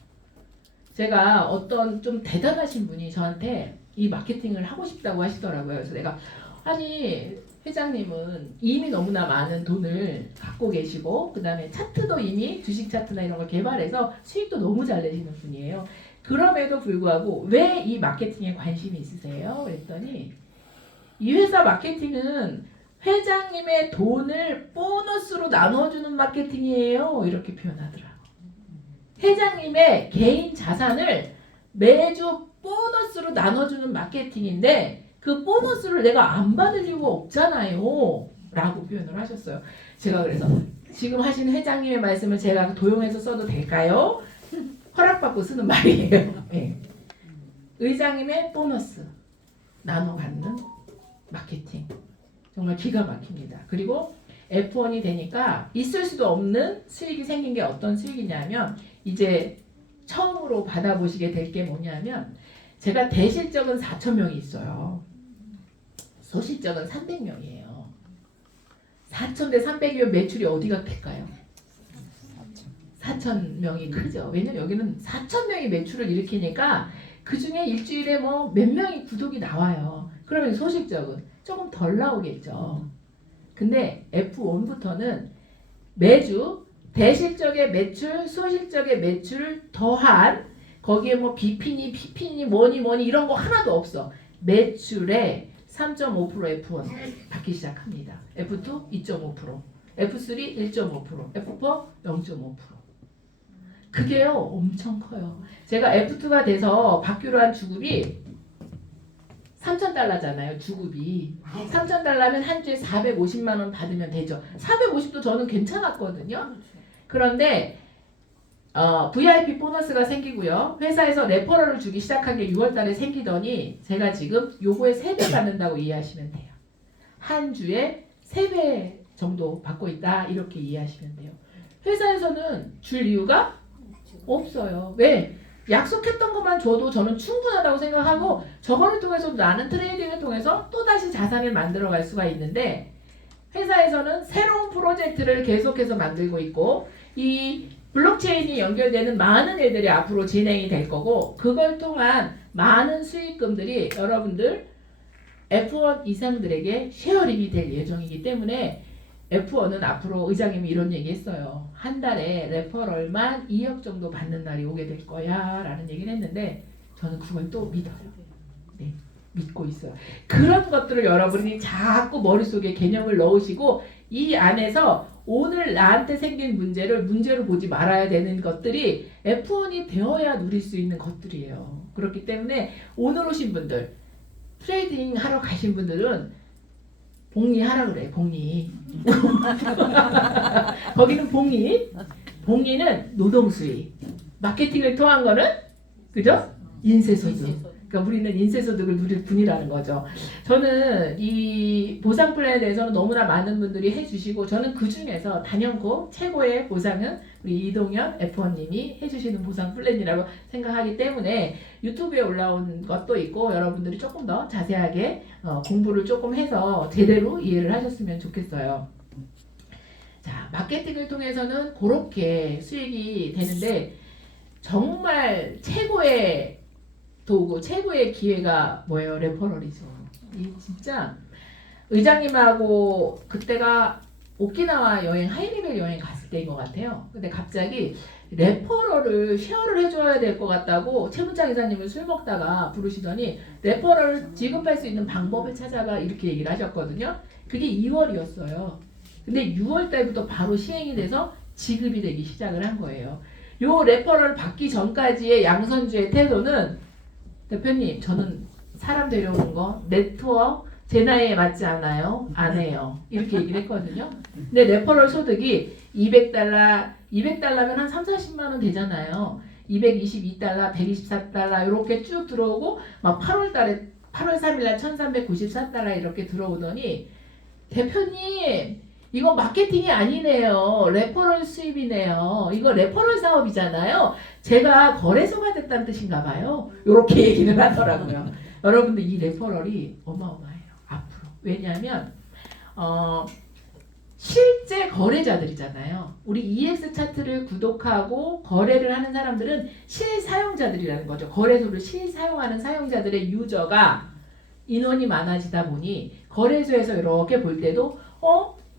제가 어떤 좀 대단하신 분이 저한테 이 마케팅을 하고 싶다고 하시더라고요. 그래서 내가 아니 회장님은 이미 너무나 많은 돈을 갖고 계시고 그 다음에 차트도 이미 주식 차트나 이런 걸 개발해서 수익도 너무 잘 내시는 분이에요. 그럼에도 불구하고 왜 이 마케팅에 관심이 있으세요? 그랬더니 이 회사 마케팅은 회장님의 돈을 보너스로 나눠주는 마케팅이에요. 이렇게 표현하더라고. 회장님의 개인 자산을 매주 보너스로 나눠주는 마케팅인데 그 보너스를 내가 안 받을 이유가 없잖아요 라고 표현을 하셨어요. 제가 그래서 지금 하신 회장님의 말씀을 제가 도용해서 써도 될까요? 허락받고 쓰는 말이에요. 네. 의장님의 보너스 나눠 갖는 마케팅 정말 기가 막힙니다. 그리고 F1이 되니까 있을 수도 없는 수익이 생긴 게 어떤 수익이냐면 이제 처음으로 받아보시게 될 게 뭐냐면 제가 대실적은 4,000명이 있어요. 소실적은 300명이에요. 4,000대 300이면 매출이 어디가 클까요? 4,000명이 크죠. 왜냐면 여기는 4,000명이 매출을 일으키니까 그 중에 일주일에 뭐 몇 명이 구독이 나와요. 그러면 소식적은 조금 덜 나오겠죠. 근데 F1부터는 매주 대실적의 매출, 소실적의 매출을 더한 거기에 뭐 BP니, PP니, 뭐니 이런 거 하나도 없어. 매출에 3.5% F1 받기 시작합니다. F2 2.5%, F3 1.5%, F4 0.5%. 그게요 엄청 커요. 제가 F2가 돼서 받기로 한 주급이 3,000달러잖아요. 주급이 3,000달러면 한 주에 450만 원 받으면 되죠. 450도 저는 괜찮았거든요. 그런데 VIP 보너스가 생기고요. 회사에서 레퍼럴을 주기 시작한 게 6월 달에 생기더니 제가 지금 요거에 3배 받는다고 이해하시면 돼요. 한 주에 3배 정도 받고 있다 이렇게 이해하시면 돼요. 회사에서는 줄 이유가 없어요. 왜? 약속했던 것만 줘도 저는 충분하다고 생각하고 저거를 통해서 나는 트레이딩을 통해서 또다시 자산을 만들어갈 수가 있는데 회사에서는 새로운 프로젝트를 계속해서 만들고 있고 이 블록체인이 연결되는 많은 일들이 앞으로 진행이 될 거고 그걸 통한 많은 수익금들이 여러분들 F1 이상들에게 쉐어링이 될 예정이기 때문에 F1은 앞으로 의장님이 이런 얘기 했어요. 한 달에 레퍼럴만 2억 정도 받는 날이 오게 될 거야 라는 얘기를 했는데 저는 그걸 또 믿어요. 네, 믿고 있어요. 그런 것들을 여러분이 자꾸 머릿속에 개념을 넣으시고 이 안에서 오늘 나한테 생긴 문제를 문제로 보지 말아야 되는 것들이 F1이 되어야 누릴 수 있는 것들이에요. 그렇기 때문에 오늘 오신 분들 트레이딩 하러 가신 분들은 복리하라 그래. 복리. 거기는 복리. 복리는 노동수익. 마케팅을 통한 거는 그죠? 인쇄소득. 그러니까 우리는 인쇄소득을 누릴 분이라는 거죠. 저는 이 보상 플랜에 대해서는 너무나 많은 분들이 해주시고 저는 그 중에서 단연코 최고의 보상은 우리 이동현 F1님이 해주시는 보상 플랜이라고 생각하기 때문에 유튜브에 올라온 것도 있고 여러분들이 조금 더 자세하게 공부를 조금 해서 제대로 이해를 하셨으면 좋겠어요. 자, 마케팅을 통해서는 그렇게 수익이 되는데 정말 최고의 도구, 최고의 기회가 뭐예요? 레퍼럴이죠. 이 진짜 의장님하고 그때가 오키나와 여행, 하이리벨 여행 갔을 때인 것 같아요. 근데 갑자기 레퍼럴을 쉐어를 해줘야 될 것 같다고 최문창 이사님을 술 먹다가 부르시더니 레퍼럴을 지급할 수 있는 방법을 찾아가 이렇게 얘기를 하셨거든요. 그게 2월이었어요. 근데 6월 달부터 바로 시행이 돼서 지급이 되기 시작을 한 거예요. 요 레퍼럴 받기 전까지의 양선주의 태도는 대표님 저는 사람 데려오는 거 네트워크 제 나이에 맞지 않아요? 안 해요. 이렇게 얘기를 했거든요. 근데 레퍼럴 소득이 200달러면 한 3, 40만 원 되잖아요. 222달러, 124달러 이렇게 쭉 들어오고 막 8월 3일 날 1394달러 이렇게 들어오더니 대표님 이거 마케팅이 아니네요. 레퍼럴 수입이네요. 이거 레퍼럴 사업이잖아요. 제가 거래소가 됐다는 뜻인가 봐요. 이렇게 얘기를 하더라고요. 여러분들 이 레퍼럴이 어마어마해요. 앞으로. 왜냐하면 실제 거래자들이잖아요. 우리 EX 차트를 구독하고 거래를 하는 사람들은 실사용자들이라는 거죠. 거래소를 실사용하는 사용자들의 유저가 인원이 많아지다 보니 거래소에서 이렇게 볼 때도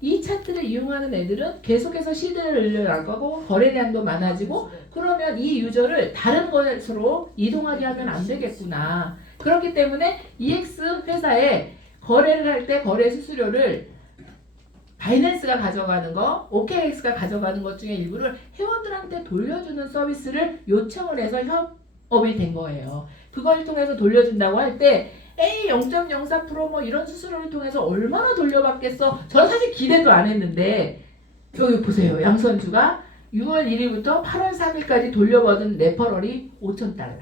이 차트를 이용하는 애들은 계속해서 시드를 늘려갈 거고 거래량도 많아지고 그러면 이 유저를 다른 거래소로 이동하게 하면 안 되겠구나. 그렇기 때문에 EX 회사에 거래를 할 때 거래 수수료를 바이낸스가 가져가는 거, OKX가 가져가는 것 중에 일부를 회원들한테 돌려주는 서비스를 요청을 해서 협업이 된 거예요. 그걸 통해서 돌려준다고 할 때 A 0.04% 뭐 이런 수수료를 통해서 얼마나 돌려받겠어? 저는 사실 기대도 안 했는데 여기 보세요. 양선주가 6월 1일부터 8월 3일까지 돌려받은 레퍼럴이 5,000달러.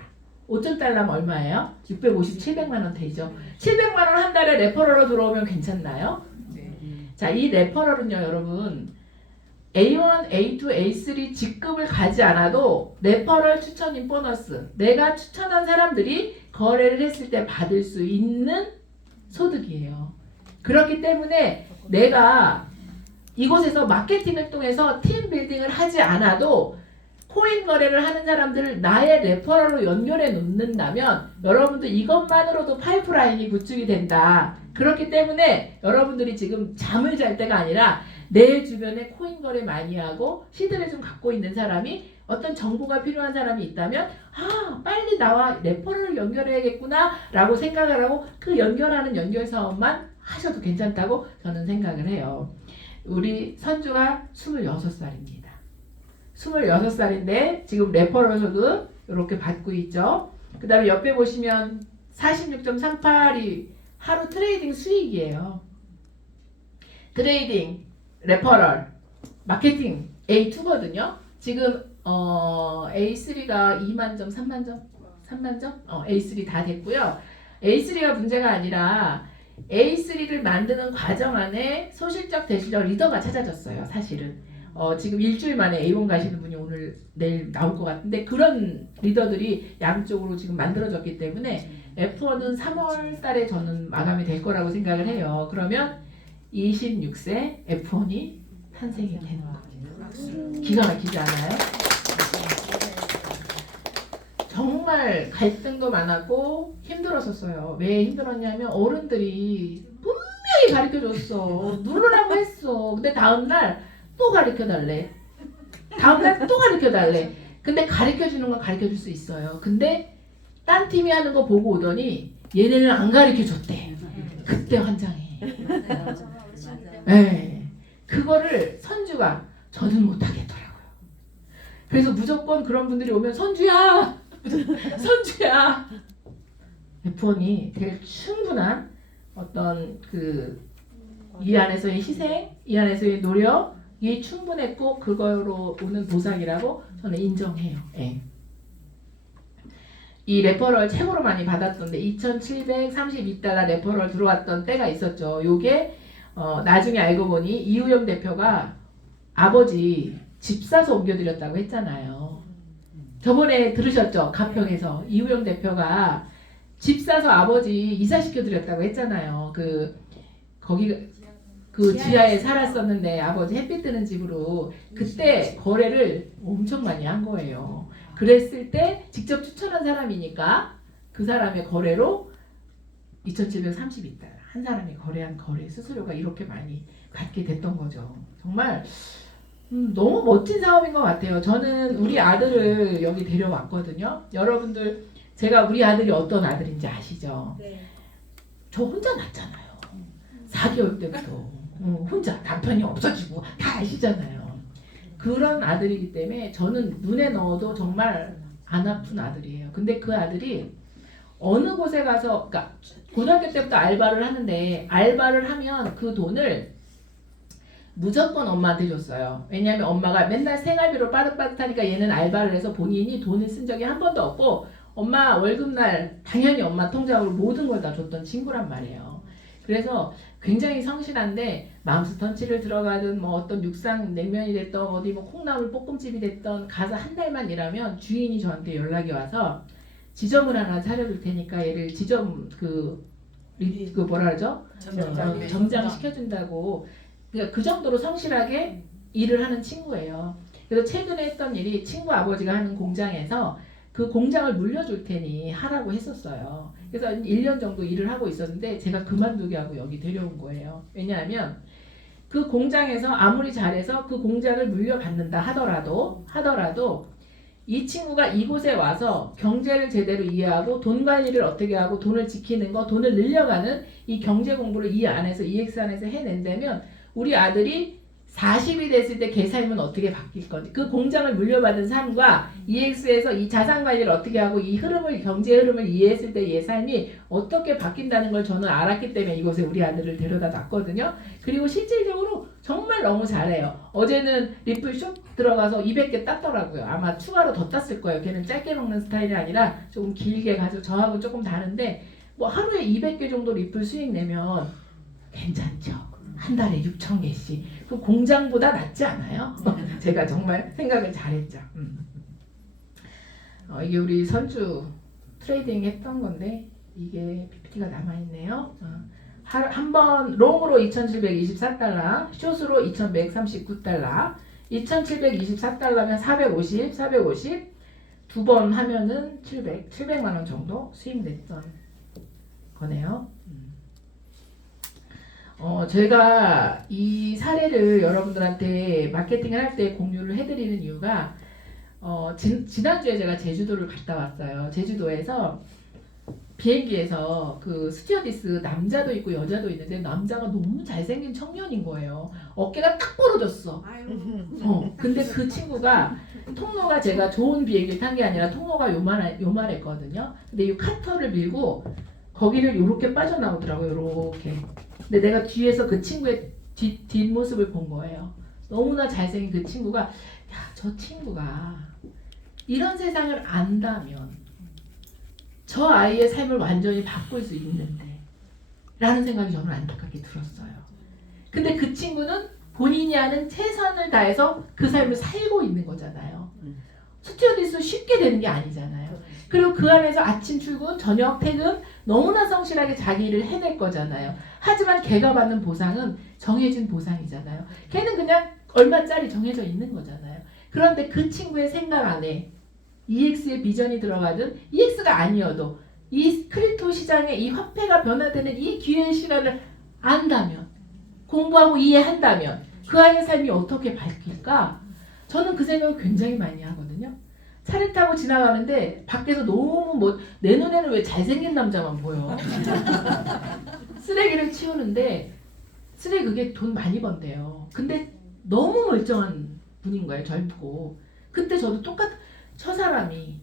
5,000달러면 얼마예요? 650, 700만 원 되죠. 700만 원 한 달에 레퍼럴로 들어오면 괜찮나요? 자, 이 레퍼럴은요, 여러분. A1, A2, A3 직급을 가지 않아도 레퍼럴 추천인 보너스. 내가 추천한 사람들이 거래를 했을 때 받을 수 있는 소득이에요. 그렇기 때문에 내가 이곳에서 마케팅을 통해서 팀 빌딩을 하지 않아도 코인 거래를 하는 사람들을 나의 레퍼럴로 연결해 놓는다면 여러분들 이것만으로도 파이프라인이 구축이 된다. 그렇기 때문에 여러분들이 지금 잠을 잘 때가 아니라 내 주변에 코인 거래 많이 하고 시드를 좀 갖고 있는 사람이 어떤 정보가 필요한 사람이 있다면 빨리 나와 레퍼럴을 연결해야겠구나 라고 생각을 하고 그 연결하는 연결 사업만 하셔도 괜찮다고 저는 생각을 해요. 우리 선주가 26살입니다. 26살인데 지금 레퍼럴 소득 이렇게 받고 있죠. 그 다음에 옆에 보시면 46.38이 하루 트레이딩 수익이에요. 트레이딩, 레퍼럴, 마케팅 A2거든요. 지금 A3가 2만 점, 3만 점? 3만 점? A3 다 됐고요. A3가 문제가 아니라 A3를 만드는 과정 안에 소실적 대실적 리더가 찾아졌어요. 사실은 지금 일주일 만에 A1 가시는 분이 오늘 내일 나올 것 같은데 그런 리더들이 양쪽으로 지금 만들어졌기 때문에 F1은 3월 달에 저는 마감이 될 거라고 생각을 해요. 그러면 26세 F1이 탄생이 되는 겁니다. 기가 막히지 않아요? 정말 갈등도 많았고 힘들었었어요. 왜 힘들었냐면 어른들이 분명히 가르쳐줬어. 누르라고 했어. 근데 다음날 또 가르쳐달래. 다음날 또 가르쳐달래. 근데 가르쳐주는 건 가르쳐줄 수 있어요. 근데 딴 팀이 하는 거 보고 오더니 얘네는 안 가르쳐줬대. 그때 환장해. 네. 그거를 선주가 저는 못하겠더라고요. 그래서 무조건 그런 분들이 오면 선주야! 선주야! F1이 되게 충분한 어떤 이 안에서의 희생, 이 안에서의 노력이 충분했고 그거로 오는 보상이라고 저는 인정해요. 네. 이 레퍼럴 최고로 많이 받았던데 2,732달러 레퍼럴 들어왔던 때가 있었죠. 요게 나중에 알고 보니 이우영 대표가 아버지 집 사서 옮겨드렸다고 했잖아요. 저번에 들으셨죠? 가평에서 이우영 대표가 집 사서 아버지 이사시켜드렸다고 했잖아요. 거기 지하에 살았었는데 아버지 햇빛 드는 집으로 그때 거래를 엄청 많이 한 거예요. 그랬을 때 직접 추천한 사람이니까 그 사람의 거래로 2,732달러 한 사람이 거래한 거래 수수료가 이렇게 많이 갖게 됐던 거죠. 정말 너무 멋진 사업인 것 같아요. 저는 우리 아들을 여기 데려왔거든요. 여러분들 제가 우리 아들이 어떤 아들인지 아시죠? 네. 저 혼자 낳았잖아요. 4개월 때부터 혼자 남편이 없어지고 다 아시잖아요. 그런 아들이기 때문에 저는 눈에 넣어도 정말 안 아픈 아들이에요. 근데 그 아들이 어느 곳에 가서 그러니까 고등학교 때부터 알바를 하는데 알바를 하면 그 돈을 무조건 엄마한테 줬어요. 왜냐하면 엄마가 맨날 생활비로 빠듯빠듯하니까 얘는 알바를 해서 본인이 돈을 쓴 적이 한 번도 없고 엄마 월급날 당연히 엄마 통장으로 모든 걸 다 줬던 친구란 말이에요. 그래서 굉장히 성실한데 맘스턴치를 들어가든 뭐 어떤 육상 냉면이 됐던 어디 뭐 콩나물 볶음집이 됐던 가서 한 달만 일하면 주인이 저한테 연락이 와서 지점을 하나 차려줄 테니까 얘를 지점 뭐라 그러죠? 점장 시켜준다고. 그러니까 그 정도로 성실하게 일을 하는 친구예요. 그래서 최근에 했던 일이 친구 아버지가 하는 공장에서 그 공장을 물려줄 테니 하라고 했었어요. 그래서 1년 정도 일을 하고 있었는데 제가 그만두게 하고 여기 데려온 거예요. 왜냐하면 그 공장에서 아무리 잘해서 그 공장을 물려받는다 하더라도 이 친구가 이곳에 와서 경제를 제대로 이해하고 돈 관리를 어떻게 하고 돈을 지키는 거, 돈을 늘려가는 이 경제 공부를 이 안에서 EX 안에서 해낸다면 우리 아들이 40이 됐을 때 걔 삶은 어떻게 바뀔 건지, 그 공장을 물려받은 삶과 EX에서 이 자산 관리를 어떻게 하고 이 흐름을, 경제 흐름을 이해했을 때 얘 삶이 어떻게 바뀐다는 걸 저는 알았기 때문에 이곳에 우리 아들을 데려다 놨거든요. 그리고 실질적으로 정말 너무 잘해요. 어제는 리플 숍 들어가서 200개 땄더라고요. 아마 추가로 더 땄을 거예요. 걔는 짧게 먹는 스타일이 아니라 조금 길게 가지고 저하고 조금 다른데 뭐 하루에 200개 정도 리플 수익 내면 괜찮죠. 한 달에 6,000개씩. 그 공장보다 낫지 않아요? 제가 정말 생각을 잘했죠. 이게 우리 선주 트레이딩 했던 건데 이게 PPT가 남아있네요. 한 번 롱으로 2,724달러, 숏으로 2,139달러, 2,724달러면 450 두 번 하면은 700만 원 정도 수익냈던 거네요. 제가 이 사례를 여러분들한테 마케팅을 할 때 공유를 해드리는 이유가 지난주에 제가 제주도를 갔다 왔어요. 제주도에서 비행기에서 그 스튜어디스 남자도 있고 여자도 있는데 남자가 너무 잘생긴 청년인 거예요. 어깨가 딱 부러졌어. 근데 그 친구가 통로가 제가 좋은 비행기를 탄 게 아니라 통로가 요만했거든요. 근데 이 카터를 밀고 거기를 요렇게 빠져나오더라고요. 요렇게. 근데 내가 뒤에서 그 친구의 뒷모습을 본 거예요. 너무나 잘생긴 그 친구가 야, 저 친구가 이런 세상을 안다면 저 아이의 삶을 완전히 바꿀 수 있는데 라는 생각이 저는 안타깝게 들었어요. 근데 그 친구는 본인이 하는 최선을 다해서 그 삶을 살고 있는 거잖아요. 스튜어디스 쉽게 되는 게 아니잖아요. 그리고 그 안에서 아침 출근, 저녁 퇴근 너무나 성실하게 자기 일을 해낼 거잖아요. 하지만 걔가 받는 보상은 정해진 보상이잖아요. 걔는 그냥 얼마짜리 정해져 있는 거잖아요. 그런데 그 친구의 생각 안에 EX의 비전이 들어가든 EX가 아니어도 이 크립토 시장의 이 화폐가 변화되는 이 기회의 시간을 안다면, 공부하고 이해한다면 그 아이의 삶이 어떻게 바뀔까? 저는 그 생각을 굉장히 많이 하거든요. 차를 타고 지나가는데 밖에서 너무 내 눈에는 왜 잘생긴 남자만 보여. 쓰레기를 치우는데 쓰레기 그게 돈 많이 번대요. 근데 너무 멀쩡한 분인 거예요. 젊고. 그때 저도 저 사람이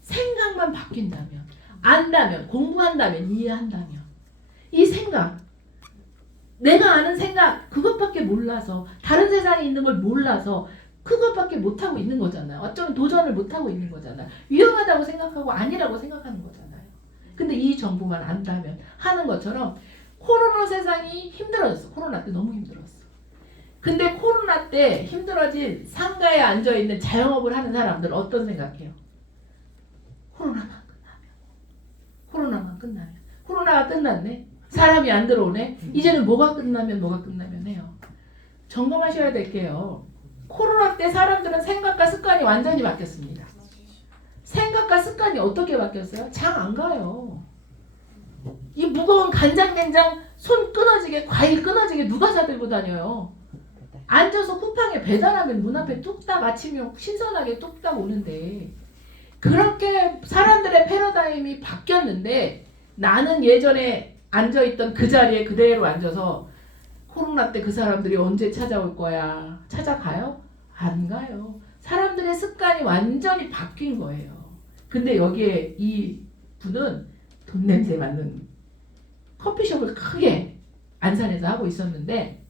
생각만 바뀐다면, 안다면, 공부한다면, 이해한다면 이 생각, 내가 아는 생각 그것밖에 몰라서 다른 세상에 있는 걸 몰라서 그것밖에 못하고 있는 거잖아요. 어쩌면 도전을 못하고 있는 거잖아요. 위험하다고 생각하고 아니라고 생각하는 거잖아요. 근데 이 정보만 안다면 하는 것처럼 코로나 세상이 힘들어졌어. 코로나 때 너무 힘들었어. 근데 코로나 때 힘들어진 상가에 앉아있는 자영업을 하는 사람들 어떤 생각해요? 코로나만 끝나면 코로나가 끝났네. 사람이 안 들어오네. 이제는 뭐가 끝나면 해요. 점검하셔야 될 게요. 코로나 때 사람들은 생각과 습관이 완전히 바뀌었습니다. 생각과 습관이 어떻게 바뀌었어요? 장 안 가요. 이 무거운 간장된장 손 끊어지게 과일 끊어지게 누가 사들고 다녀요? 앉아서 쿠팡에 배달하면 문 앞에 뚝딱 아침이면 신선하게 뚝딱 오는데 그렇게 사람들의 패러다임이 바뀌었는데 나는 예전에 앉아있던 그 자리에 그대로 앉아서 코로나 때 그 사람들이 언제 찾아올 거야? 찾아가요? 안 가요. 사람들의 습관이 완전히 바뀐 거예요. 근데 여기에 이 분은 돈 냄새 맡는 커피숍을 크게 안산에서 하고 있었는데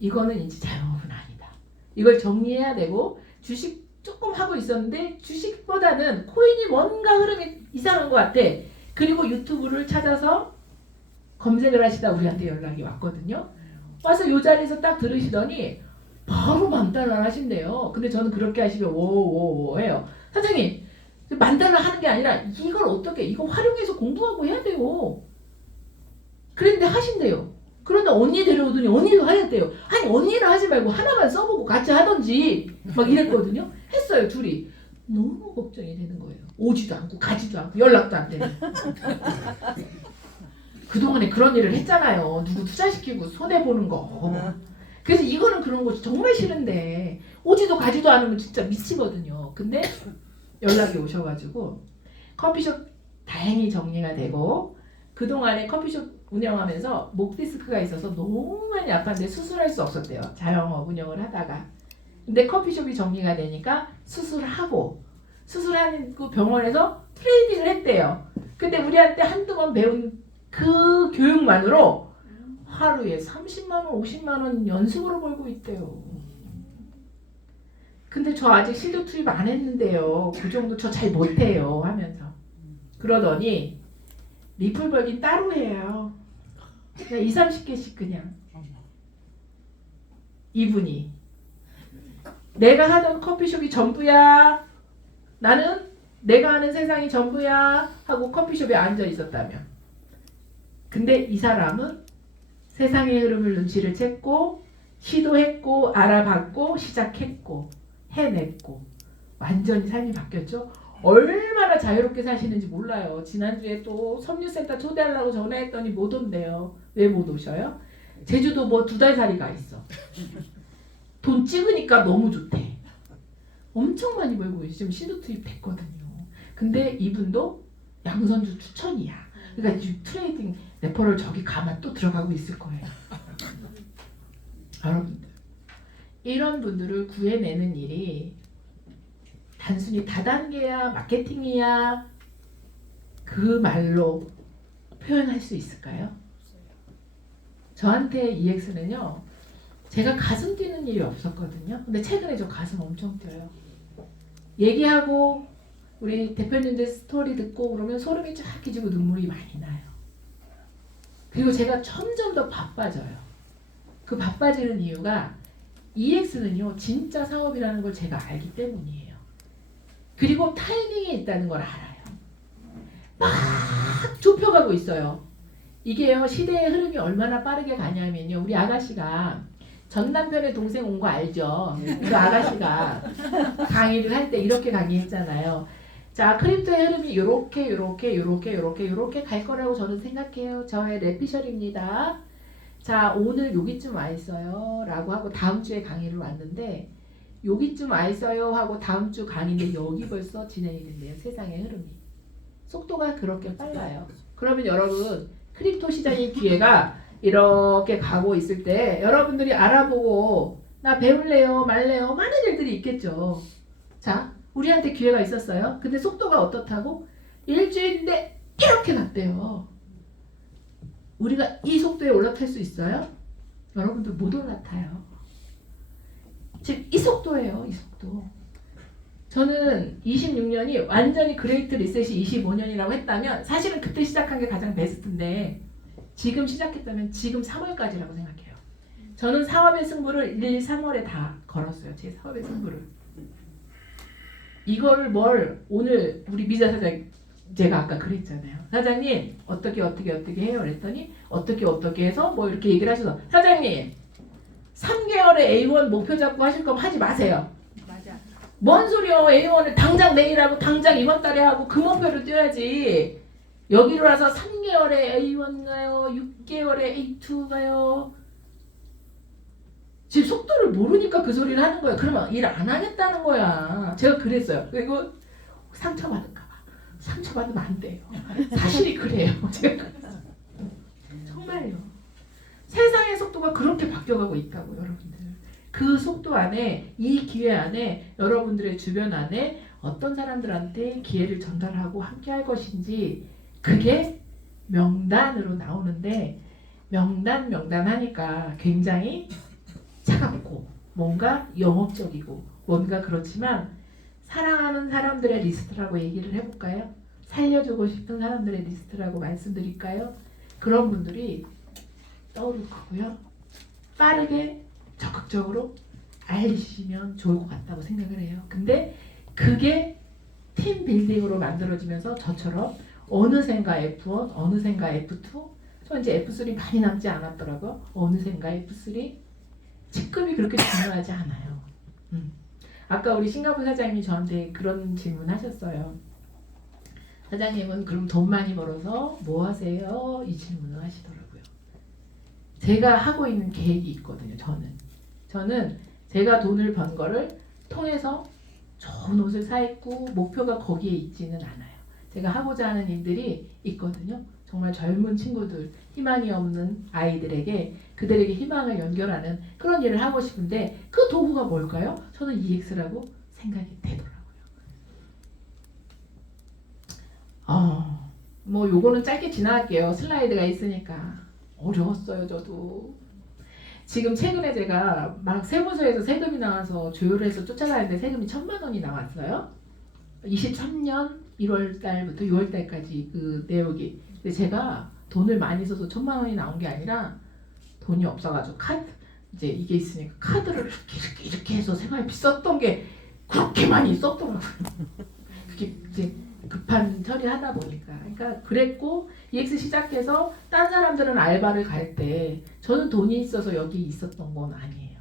이거는 이제 자영업은 아니다. 이걸 정리해야 되고 주식 조금 하고 있었는데 주식보다는 코인이 뭔가 흐름이 이상한 것 같아. 그리고 유튜브를 찾아서 검색을 하시다 우리한테 연락이 왔거든요. 와서 이 자리에서 딱 들으시더니 바로 10,000달러 하신대요. 근데 저는 그렇게 하시면 오오오 해요. 사장님 10,000달러 하는 게 아니라 이걸 어떻게 이거 활용해서 공부하고 해야 돼요. 그런데 하신대요. 그런데 언니 데려오더니 언니도 하였대요. 아니 언니는 하지 말고 하나만 써보고 같이 하던지 막 이랬거든요. 했어요 둘이. 너무 걱정이 되는 거예요. 오지도 않고 가지도 않고 연락도 안 되는. 그동안에 그런 일을 했잖아요. 누구 투자시키고 손해보는 거. 그래서 이거는 그런 거 정말 싫은데 오지도 가지도 않으면 진짜 미치거든요. 근데 연락이 오셔가지고 커피숍 다행히 정리가 되고 그동안에 커피숍 운영하면서 목 디스크가 있어서 너무 많이 아팠는데 수술할 수 없었대요. 자영업 운영을 하다가. 근데 커피숍이 정리가 되니까 수술하고 수술하고 병원에서 트레이닝을 했대요. 근데 우리한테 한두 번 배운 그 교육만으로 하루에 30만 원, 50만 원 연속으로 벌고 있대요. 근데 저 아직 시도 투입 안 했는데요. 그 정도 저 잘 못해요 하면서. 그러더니 리플 벌기 따로 해요. 그냥 2, 30개씩 그냥. 이분이 내가 하던 커피숍이 전부야. 나는 내가 하는 세상이 전부야 하고 커피숍에 앉아 있었다면 근데 이 사람은 세상의 흐름을 눈치를 챘고 시도했고 알아봤고 시작했고 해냈고 완전히 삶이 바뀌었죠. 얼마나 자유롭게 사시는지 몰라요. 지난주에 또 섬유센터 초대하려고 전화했더니 못 온대요. 왜 못 오셔요? 제주도 뭐 2달 살이 가 있어. 돈 찍으니까 너무 좋대. 엄청 많이 벌고 지금 신도 투입됐거든요. 근데 이분도 양선주 추천이야. 그러니까 지금 트레이딩 레퍼럴 저기 가만 또 들어가고 있을 거예요. 여러분들 이런 분들을 구해내는 일이 단순히 다단계야 마케팅이야 그 말로 표현할 수 있을까요? 저한테 EX는요 제가 가슴 뛰는 일이 없었거든요. 근데 최근에 저 가슴 엄청 뛰어요. 얘기하고 우리 대표님들 스토리 듣고 그러면 소름이 쫙 끼치고 눈물이 많이 나요. 그리고 제가 점점 더 바빠져요. 그 바빠지는 이유가 EX는요 진짜 사업이라는 걸 제가 알기 때문이에요. 그리고 타이밍이 있다는 걸 알아요. 막 좁혀가고 있어요. 이게요 시대의 흐름이 얼마나 빠르게 가냐면요 우리 아가씨가 전 남편의 동생 온 거 알죠? 그 아가씨가 강의를 할 때 이렇게 강의했잖아요. 자, 크립토의 흐름이 요렇게 갈 거라고 저는 생각해요. 저의 레피셜입니다. 자, 오늘 여기쯤 와 있어요. 라고 하고 다음 주에 강의를 왔는데 여기쯤 와 있어요 하고 다음 주 강의인데 여기 벌써 진행이 된대요. 세상의 흐름이. 속도가 그렇게 빨라요. 그러면 여러분 크립토 시장의 기회가 이렇게 가고 있을 때 여러분들이 알아보고 나 배울래요 말래요 많은 일들이 있겠죠. 자 우리한테 기회가 있었어요. 근데 속도가 어떻다고? 일주일인데 이렇게 갔대요. 우리가 이 속도에 올라탈 수 있어요? 여러분들 못 올라타요. 지금 이 속도예요. 이 속도. 저는 26년이 완전히 그레이트 리셋이 25년이라고 했다면 사실은 그때 시작한 게 가장 베스트인데 지금 시작했다면 지금 3월까지라고 생각해요. 저는 사업의 승부를 1, 3월에 다 걸었어요. 제 사업의 승부를. 이거를 뭘 오늘 우리 미자 사장 제가 아까 그랬잖아요. 사장님 어떻게 해요? 그랬더니 어떻게 해서 뭐 이렇게 얘기를 하셔서 사장님 3개월에 A1 목표 잡고 하실 거면 하지 마세요. 맞아. 뭔 소리요? A1을 당장 내일 하고 당장 이번 달에 하고 그 목표를 뛰어야지. 여기로 와서 3개월에 A1 가요? 6개월에 A2 가요? 지금 속도를 모르니까 그 소리를 하는 거야. 그러면 일 안 하겠다는 거야. 제가 그랬어요. 그리고 상처받을까 봐. 상처받으면 안 돼요. 사실이 그래요. 제가 정말요. 세상의 속도가 그렇게 바뀌어가고 있다고 여러분들. 그 속도 안에 이 기회 안에 여러분들의 주변 안에 어떤 사람들한테 기회를 전달하고 함께 할 것인지 그게 명단으로 나오는데 명단 하니까 굉장히 차갑고 뭔가 영업적이고 뭔가 그렇지만 사랑하는 사람들의 리스트라고 얘기를 해볼까요? 살려주고 싶은 사람들의 리스트라고 말씀드릴까요? 그런 분들이 떠오를 거고요. 빠르게 적극적으로 알리시면 좋을 것 같다고 생각을 해요. 근데 그게 팀 빌딩으로 만들어지면서 저처럼 어느샌가 F1, 어느샌가 F2, 저 이제 F3 많이 남지 않았더라고요. 어느샌가 F3 직급이 그렇게 중요하지 않아요. 아까 우리 싱가포르 사장님이 저한테 그런 질문 하셨어요. 사장님은 그럼 돈 많이 벌어서 뭐 하세요? 이 질문을 하시더라고요. 제가 하고 있는 계획이 있거든요. 저는 제가 돈을 번 거를 통해서 좋은 옷을 사 입고 목표가 거기에 있지는 않아요. 제가 하고자 하는 일들이 있거든요. 정말 젊은 친구들, 희망이 없는 아이들에게 그들에게 희망을 연결하는 그런 일을 하고 싶은데 그 도구가 뭘까요? 저는 EX라고 생각이 되더라고요. 뭐 요거는 짧게 지나갈게요. 슬라이드가 있으니까. 어려웠어요, 저도. 지금 최근에 제가 막 세무서에서 세금이 나와서 조율을 해서 쫓아가는데 세금이 1,000만 원이 나왔어요. 23년 1월 달부터 6월 달까지 그 내역이. 근데 제가 돈을 많이 써서 1,000만 원이 나온 게 아니라 돈이 없어가지고 이제 이게 있으니까 카드를 이렇게 해서 생활비 썼던 게 그렇게 많이 썼더라고요. 그게 이제 급한 처리하다 보니까. 그러니까 그랬고 EX 시작해서 딴 사람들은 알바를 갈 때 저는 돈이 있어서 여기 있었던 건 아니에요.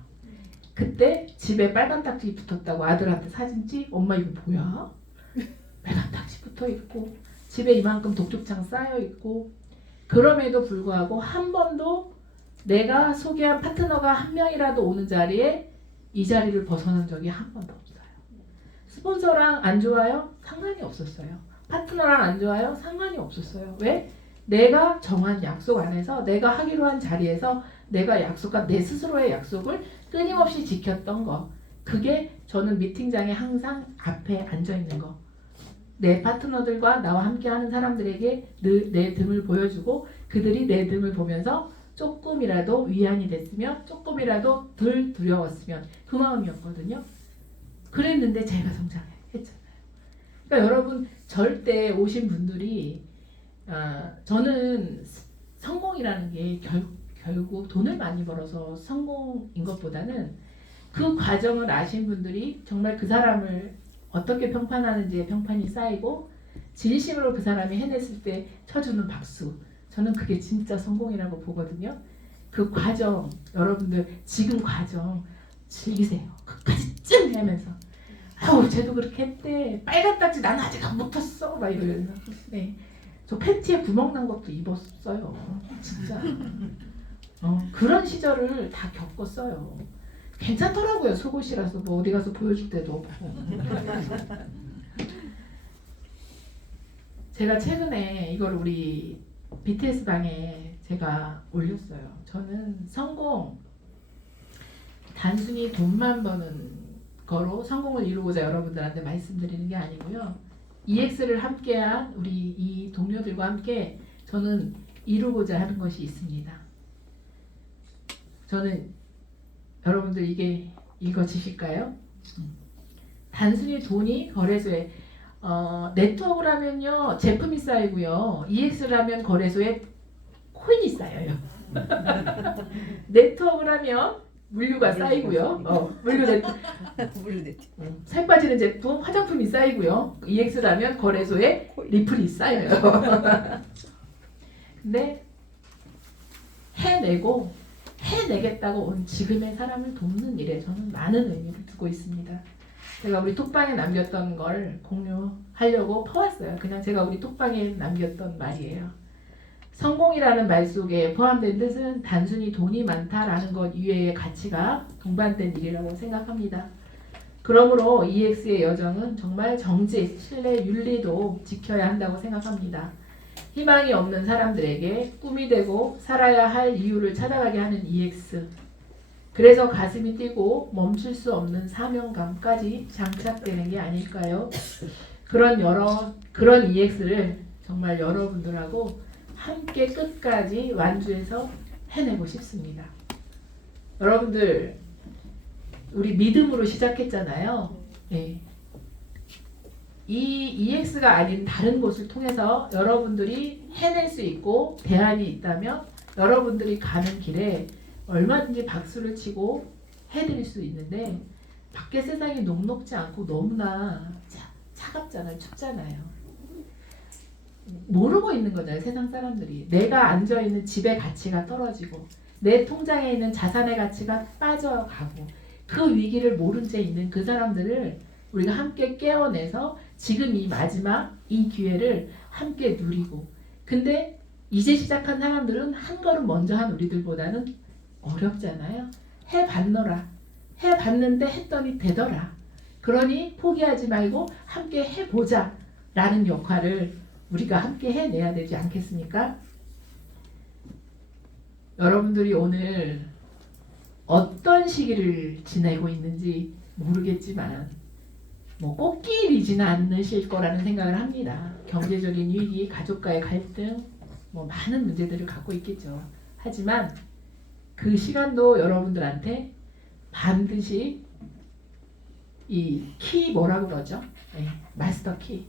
그때 집에 빨간 딱지 붙었다고 아들한테 사진 찍? 엄마 이거 뭐야? 빨간 딱지 붙어 있고 집에 이만큼 독촉장 쌓여 있고 그럼에도 불구하고 한 번도 내가 소개한 파트너가 한 명이라도 오는 자리에 이 자리를 벗어난 적이 한 번도 없어요. 스폰서랑 안 좋아요? 상관이 없었어요. 파트너랑 안 좋아요? 상관이 없었어요. 왜? 내가 정한 약속 안에서 내가 하기로 한 자리에서 내가 약속한 내 스스로의 약속을 끊임없이 지켰던 거. 그게 저는 미팅장에 항상 앞에 앉아 있는 거. 내 파트너들과 나와 함께하는 사람들에게 늘 내 등을 보여주고 그들이 내 등을 보면서 조금이라도 위안이 됐으면 조금이라도 덜 두려웠으면 그 마음이었거든요. 그랬는데 제가 성장했잖아요. 그러니까 여러분 절대 오신 분들이 저는 성공이라는 게 결국 돈을 많이 벌어서 성공인 것보다는 그 과정을 아신 분들이 정말 그 사람을 어떻게 평판하는지에 평판이 쌓이고 진심으로 그 사람이 해냈을 때 쳐주는 박수. 저는 그게 진짜 성공이라고 보거든요. 그 과정 여러분들 지금 과정 즐기세요. 끝까지 쯤 하면서 아우 쟤도 그렇게 했대. 빨간 딱지 난 아직 안 붙었어. 막 이러면서 네. 저 팬티에 구멍 난 것도 입었어요. 진짜. 그런 시절을 다 겪었어요. 괜찮더라고요. 속옷이라서 뭐 어디 가서 보여줄 때도 없고. 제가 최근에 이걸 우리 BTS 방에 제가 올렸어요. 저는 성공 단순히 돈만 버는 거로 성공을 이루고자 여러분들한테 말씀드리는 게 아니고요. EX를 함께한 우리 이 동료들과 함께 저는 이루고자 하는 것이 있습니다. 저는 여러분들 이게 읽어지실까요? 단순히 돈이 거래소에 네트워크라면요 제품이 쌓이고요. EX라면 거래소에 코인이 쌓여요. 네트워크라면 물류가 쌓이고요. 물류 네트워크. 살 빠지는 제품, 화장품이 쌓이고요. EX라면 거래소에 리플이 쌓여요. 근데 해내겠다고 온 지금의 사람을 돕는 일에 저는 많은 의미를 두고 있습니다. 제가 우리 톡방에 남겼던 걸 공유하려고 퍼왔어요. 그냥 제가 우리 톡방에 남겼던 말이에요. 성공이라는 말 속에 포함된 뜻은 단순히 돈이 많다라는 것 이외의 가치가 동반된 일이라고 생각합니다. 그러므로 EX의 여정은 정말 정직, 신뢰, 윤리도 지켜야 한다고 생각합니다. 희망이 없는 사람들에게 꿈이 되고 살아야 할 이유를 찾아가게 하는 EX. 그래서 가슴이 뛰고 멈출 수 없는 사명감까지 장착되는 게 아닐까요? 그런 EX를 정말 여러분들하고 함께 끝까지 완주해서 해내고 싶습니다. 여러분들 우리 믿음으로 시작했잖아요. 네. 이 EX가 아닌 다른 곳을 통해서 여러분들이 해낼 수 있고 대안이 있다면 여러분들이 가는 길에 얼마든지 박수를 치고 해드릴 수 있는데 밖에 세상이 녹록지 않고 너무나 차갑잖아요. 춥잖아요. 모르고 있는 거잖아요. 세상 사람들이. 내가 앉아있는 집의 가치가 떨어지고 내 통장에 있는 자산의 가치가 빠져가고 그 위기를 모른 채 있는 그 사람들을 우리가 함께 깨어내서 지금 이 마지막 이 기회를 함께 누리고 근데 이제 시작한 사람들은 한 걸음 먼저 한 우리들보다는 어렵잖아요. 해봤노라. 해봤는데 했더니 되더라. 그러니 포기하지 말고 함께 해보자 라는 역할을 우리가 함께 해내야 되지 않겠습니까? 여러분들이 오늘 어떤 시기를 지내고 있는지 모르겠지만 뭐 꽃길이지는 않으실 거라는 생각을 합니다. 경제적인 위기, 가족과의 갈등, 뭐 많은 문제들을 갖고 있겠죠. 하지만 그 시간도 여러분들한테 반드시 이 키 뭐라고 그러죠? 네, 마스터 키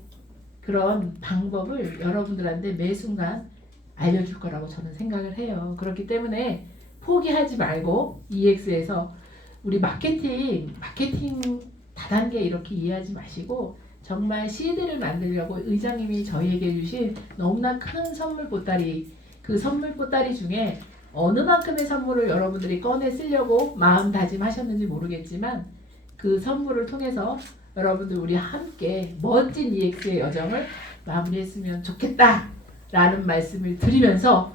그런 방법을 여러분들한테 매 순간 알려줄 거라고 저는 생각을 해요. 그렇기 때문에 포기하지 말고 EX에서 우리 마케팅 다단계 이렇게 이해하지 마시고 정말 CD를 만들려고 의장님이 저희에게 주신 너무나 큰 선물 보따리, 그 선물 보따리 중에 어느 만큼의 선물을 여러분들이 꺼내 쓰려고 마음 다짐하셨는지 모르겠지만 그 선물을 통해서 여러분들 우리 함께 멋진 EX의 여정을 마무리했으면 좋겠다 라는 말씀을 드리면서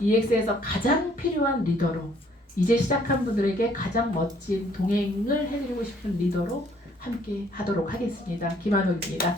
EX에서 가장 필요한 리더로, 이제 시작한 분들에게 가장 멋진 동행을 해드리고 싶은 리더로 함께 하도록 하겠습니다. 김한옥입니다.